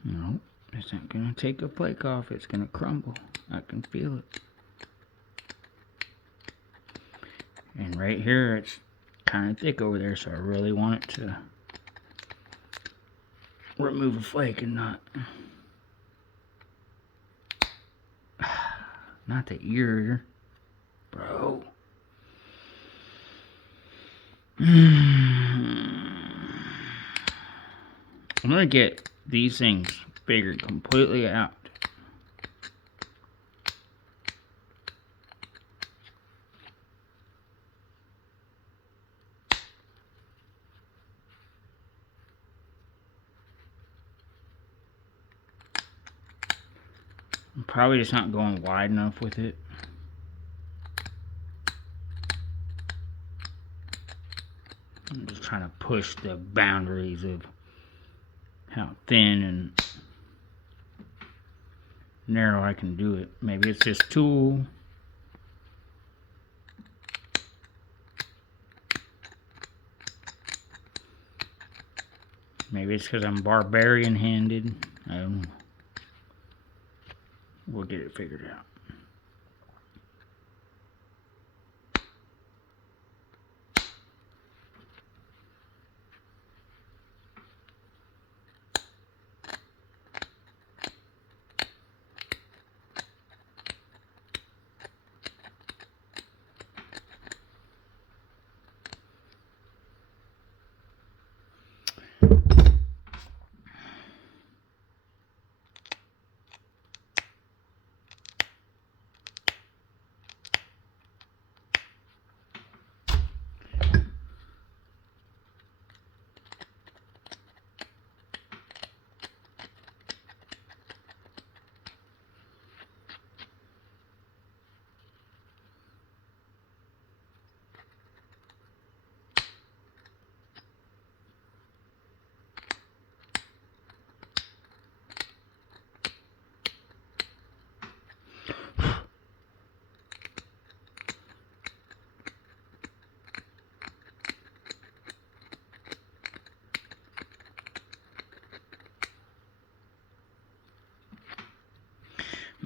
No, it's not gonna take a flake off. It's gonna crumble. I can feel it. And right here, it's kind of thick over there, so I really want it to remove a flake and not the ear, bro. I'm gonna get these things figured completely out. I'm probably just not going wide enough with it. I'm just trying to push the boundaries of how thin and narrow I can do it. Maybe it's this tool. Maybe it's because I'm barbarian handed. I don't know. We'll get it figured out.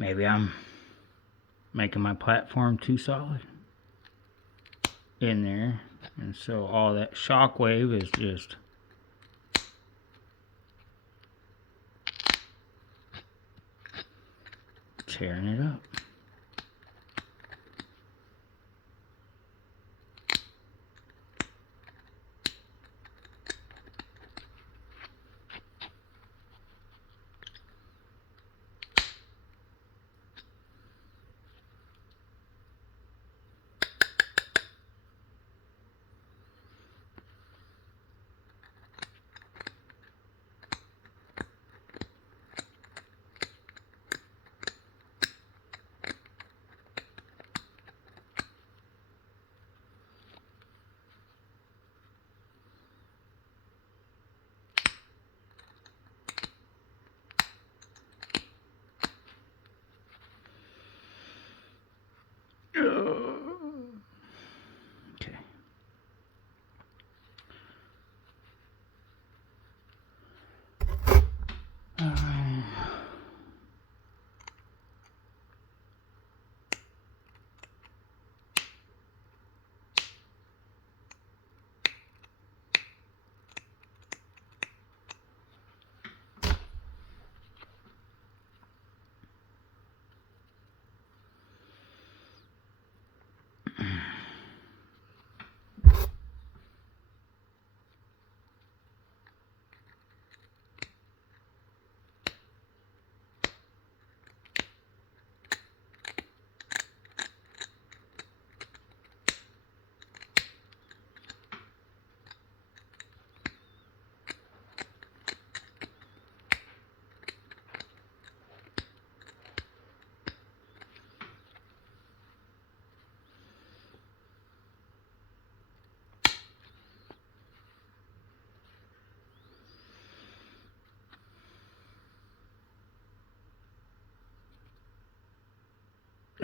Maybe I'm making my platform too solid in there, and so all that shock wave is just tearing it up. Okay.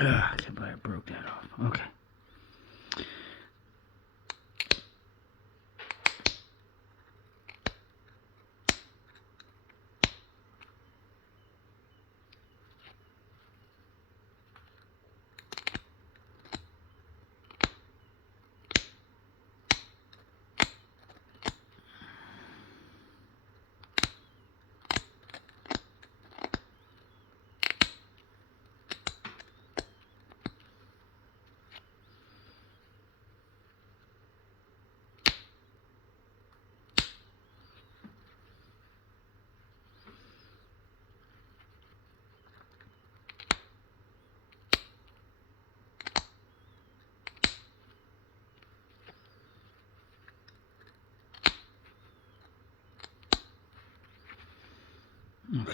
I can't believe I broke that off. Okay. Okay.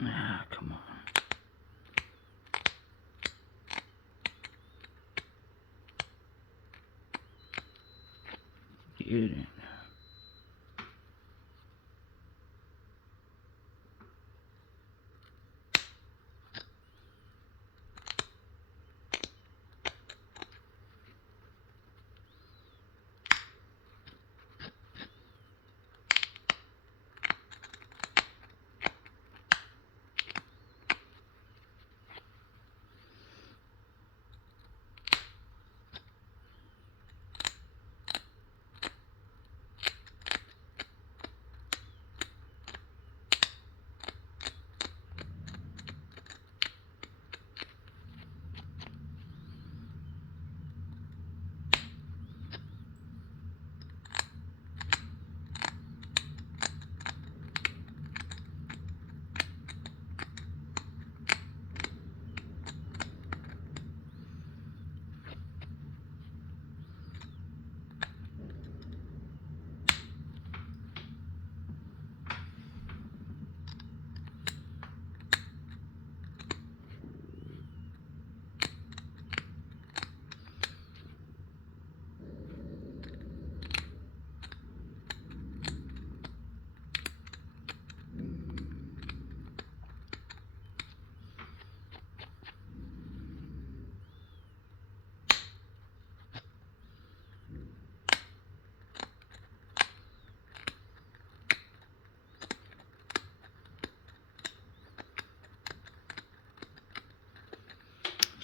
Ah, come on. Get in.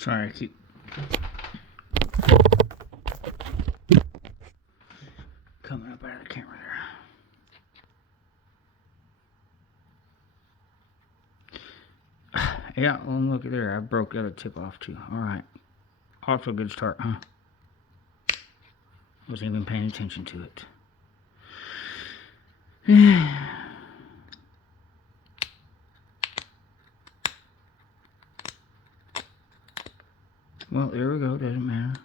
Sorry, I keep coming up out of the camera there. Yeah, well, look at there. I broke the other tip off too. Alright. Off to a good start, huh? Wasn't even paying attention to it. Well, there we go. Doesn't matter.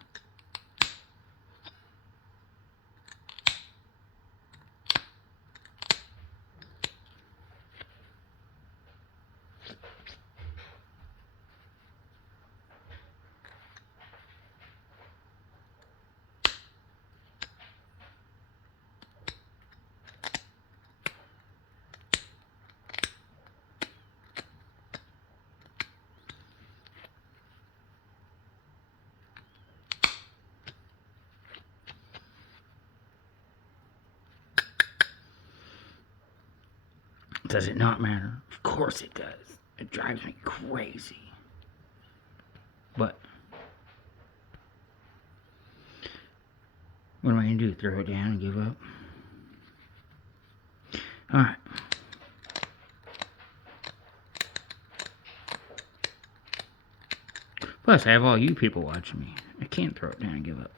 Does it not matter? Of course it does. It drives me crazy. But what am I going to do? Throw it down and give up? Alright. Plus, I have all you people watching me. I can't throw it down and give up.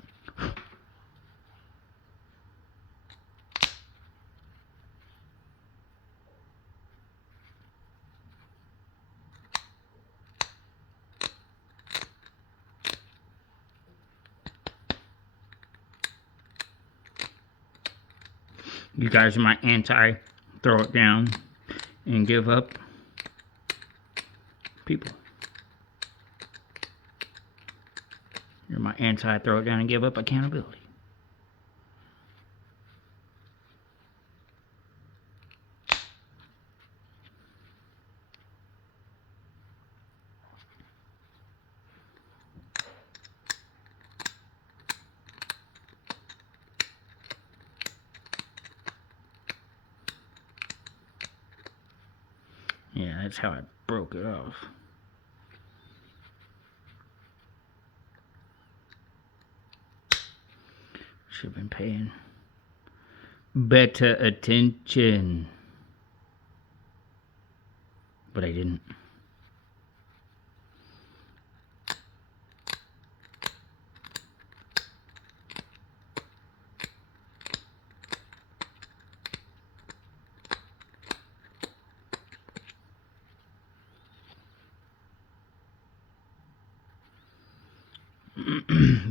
You guys are my anti-throw it down and give up people. You're my anti-throw it down and give up accountability. Yeah, that's how I broke it off. Should have been paying better attention. But I didn't.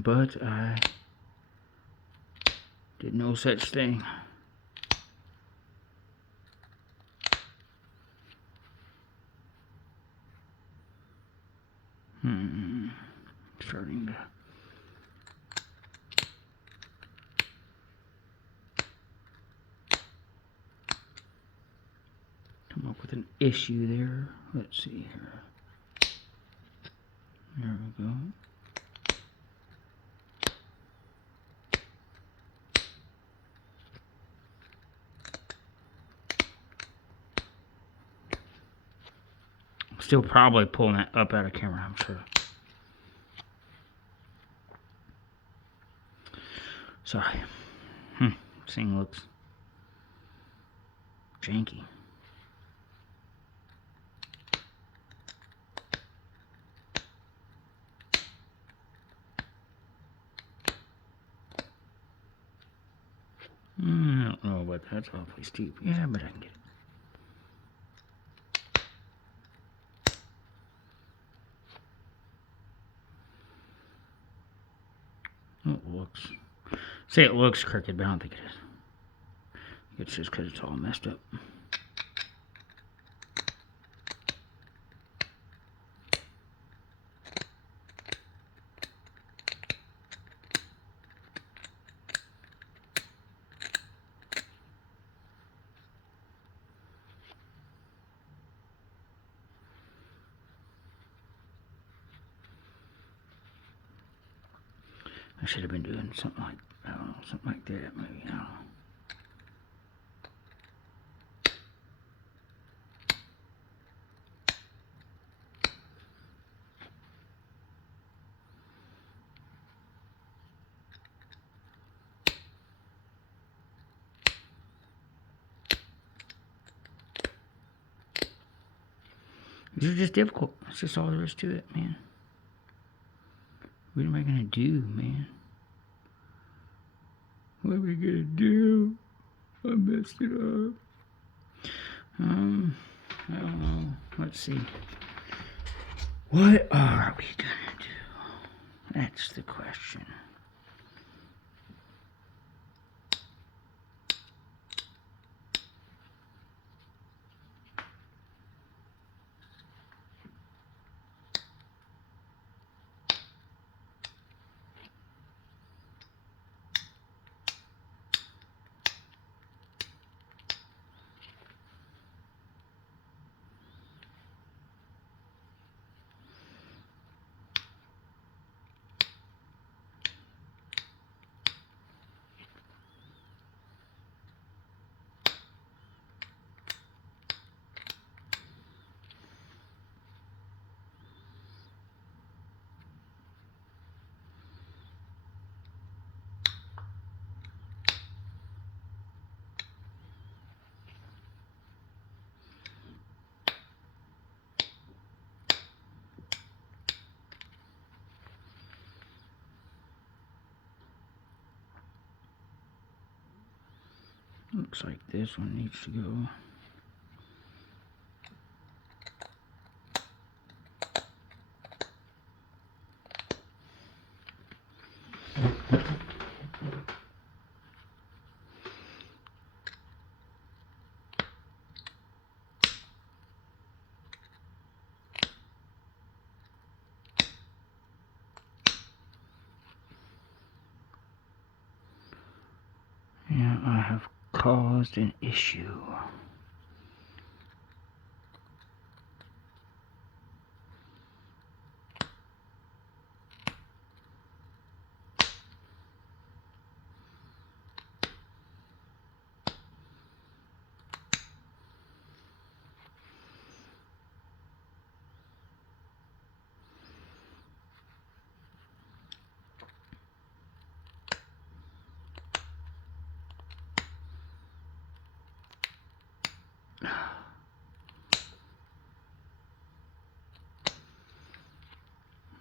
But I did no such thing. Starting to come up with an issue there. Let's see here. There we go. Still probably pulling that up out of camera, I'm sure. Sorry. This thing looks janky. I don't know, but that's awfully steep. Yeah, but I can get it. Oh, it looks. Say it looks crooked, but I don't think it is. It's just because it's all messed up. I should have been doing something like, I don't know, something like that, maybe, I don't know. These are just difficult. That's just all there is to it, man. What am I gonna do, man? What am I gonna do? I messed it up. I don't know. Let's see. What are we gonna do? That's the question. Looks like this one needs to go. Yeah, I have caused an issue.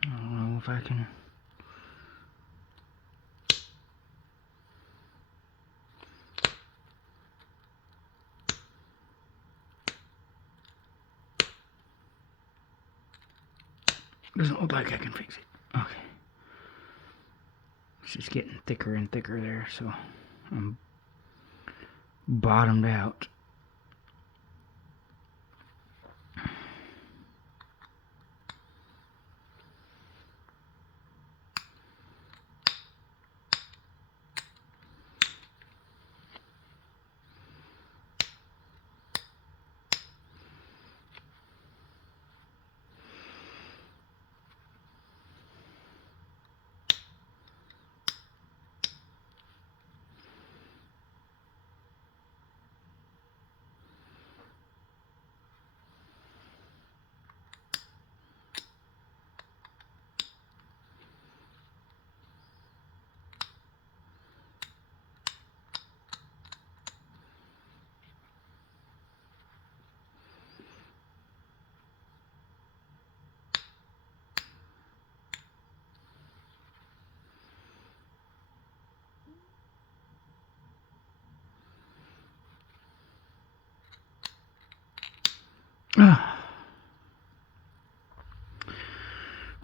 I don't know if I can. Doesn't look like I can fix it. Okay. It's just getting thicker and thicker there, so I'm bottomed out.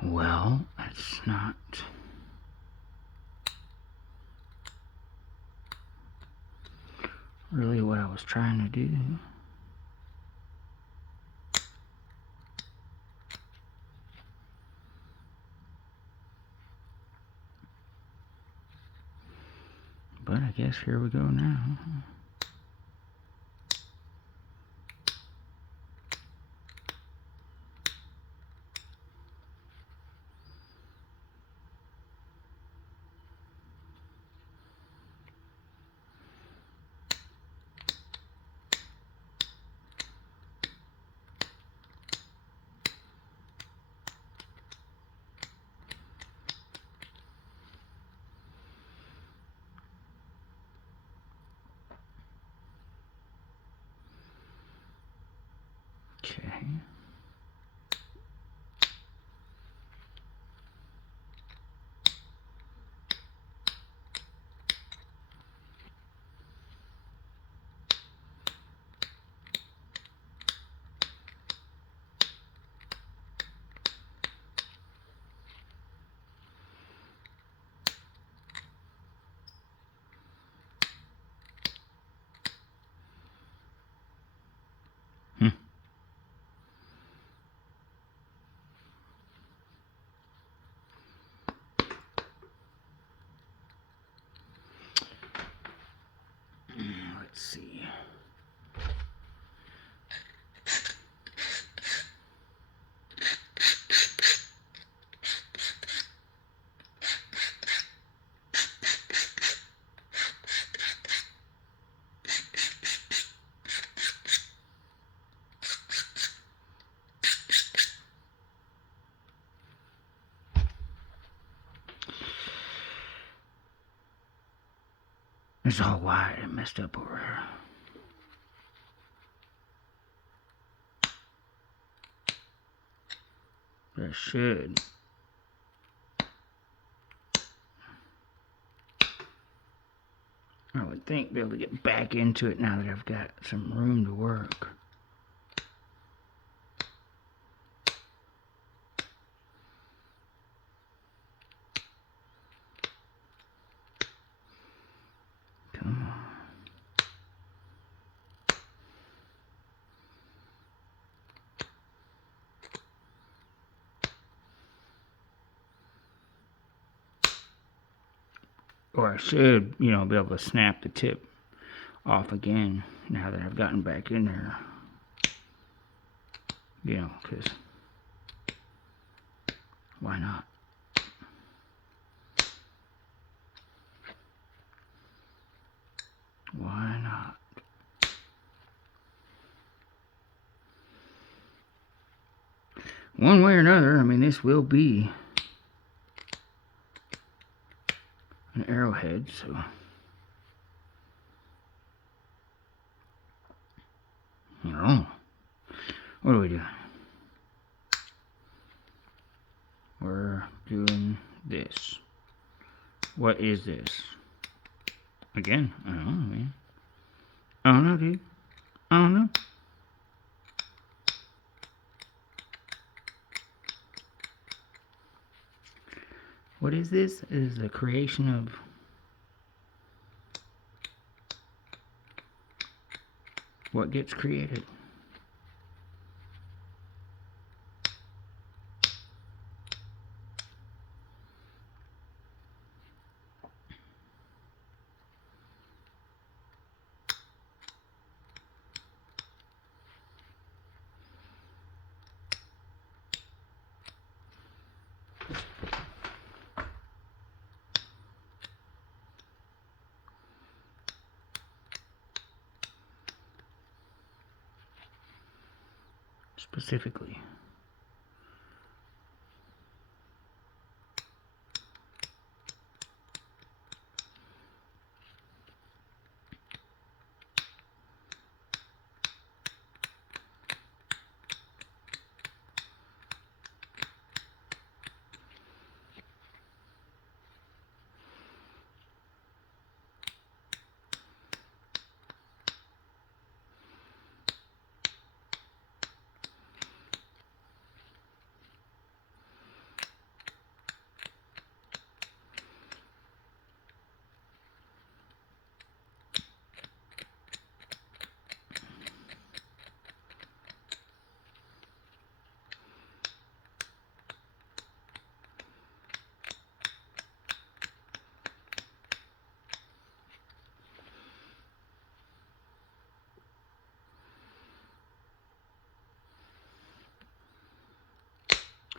Well, that's not really what I was trying to do. But I guess here we go now. Okay. Let's see. It's all white and messed up over here. That should. I would think be able to get back into it now that I've got some room to work. Come on. Or I should, be able to snap the tip off again now that I've gotten back in there. Because why not? Why not? One way or another, this will be an arrowhead, so I don't know. What are we doing? We're doing this. What is this? Again, I don't know, man. I don't know, dude. I don't know. What is this? It is a creation of what gets created. Specifically.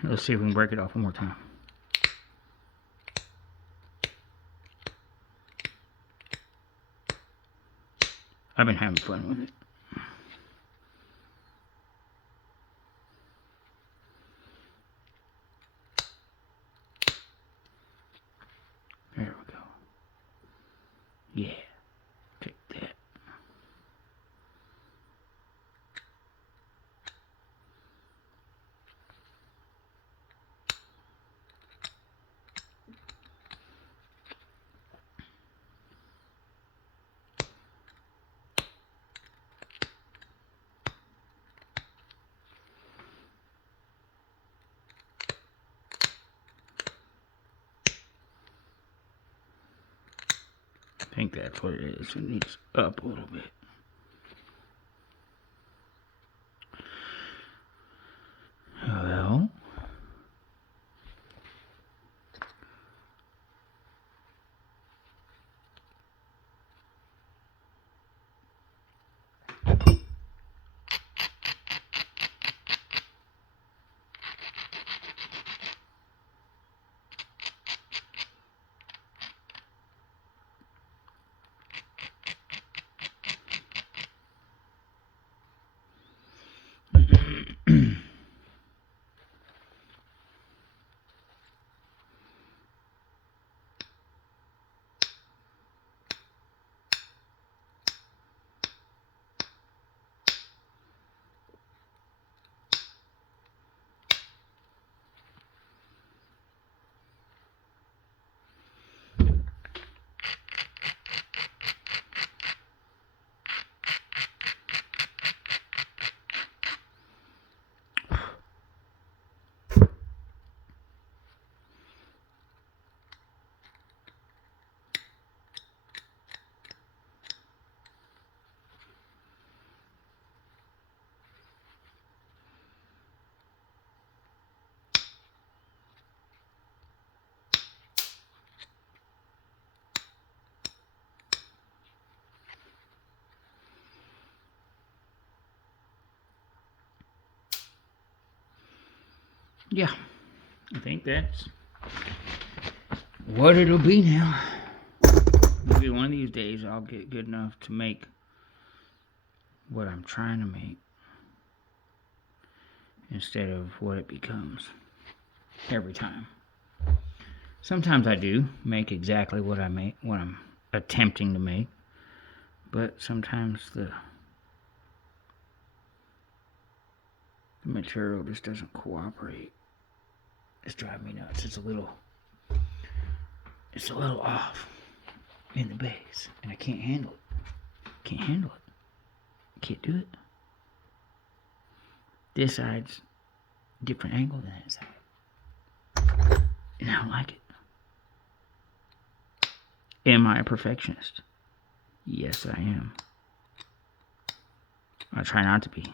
Let's see if we can break it off one more time. I've been having fun with it. There we go. Yeah. Take that. I think that's what it is. It needs up a little bit. Well, Yeah, I think that's what it'll be now. Maybe one of these days I'll get good enough to make what I'm trying to make instead of what it becomes every time. Sometimes I do make exactly what I'm attempting to make, but sometimes the material just doesn't cooperate. It's driving me nuts. It's a little off in the base, and I can't handle it. Can't handle it. Can't do it. This side's different angle than that side, and I don't like it. Am I a perfectionist? Yes, I am. I try not to be.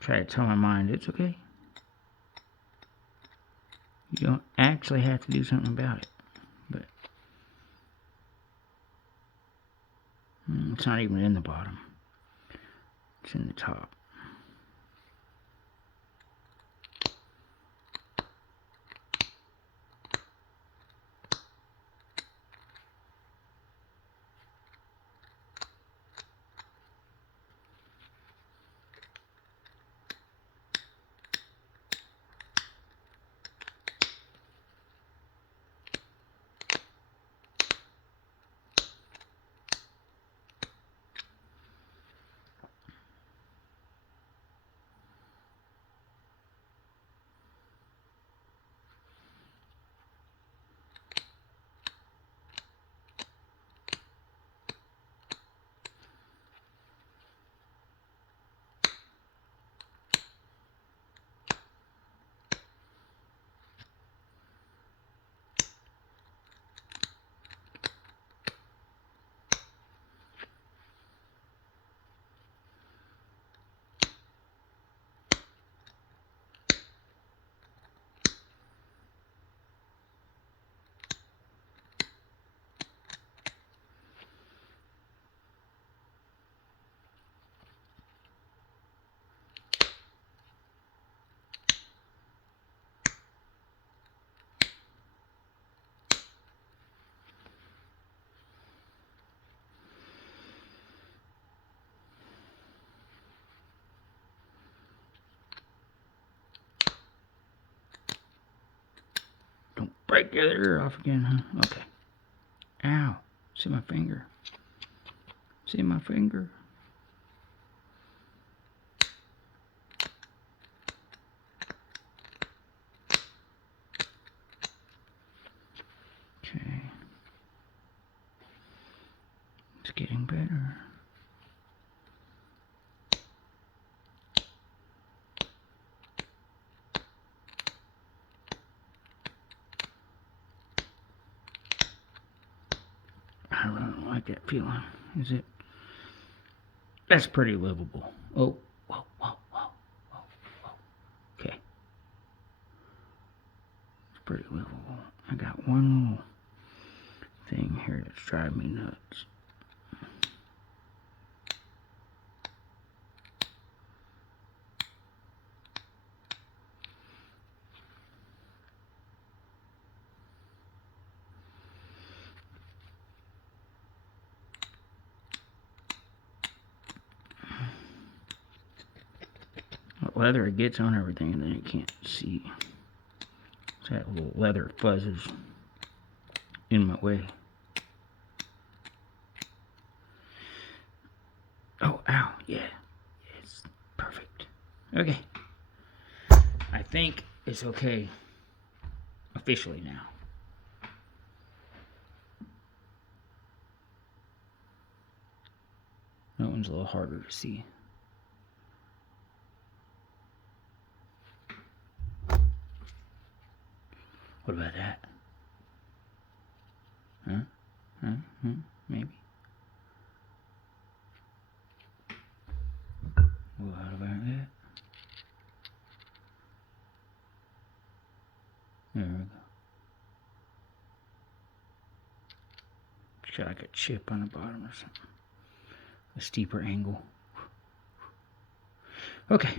Try to tell my mind it's okay. You don't actually have to do something about it. But it's not even in the bottom. It's in the top. Don't break your ear off again, huh? Okay. Ow. See my finger. See my finger. Okay. It's getting better. I really don't like that feeling. Is it? That's pretty livable. Oh, whoa, whoa, whoa, whoa, whoa. Okay. It's pretty livable. I got one little thing here that's driving me nuts. Leather it gets on everything and then you can't see. It's that little leather fuzzes in my way. Oh, ow, yeah. It's perfect. Okay. I think it's okay officially now. That one's a little harder to see. What about that? Maybe. What about that? There we go. It's got like a chip on the bottom or something. A steeper angle. Okay.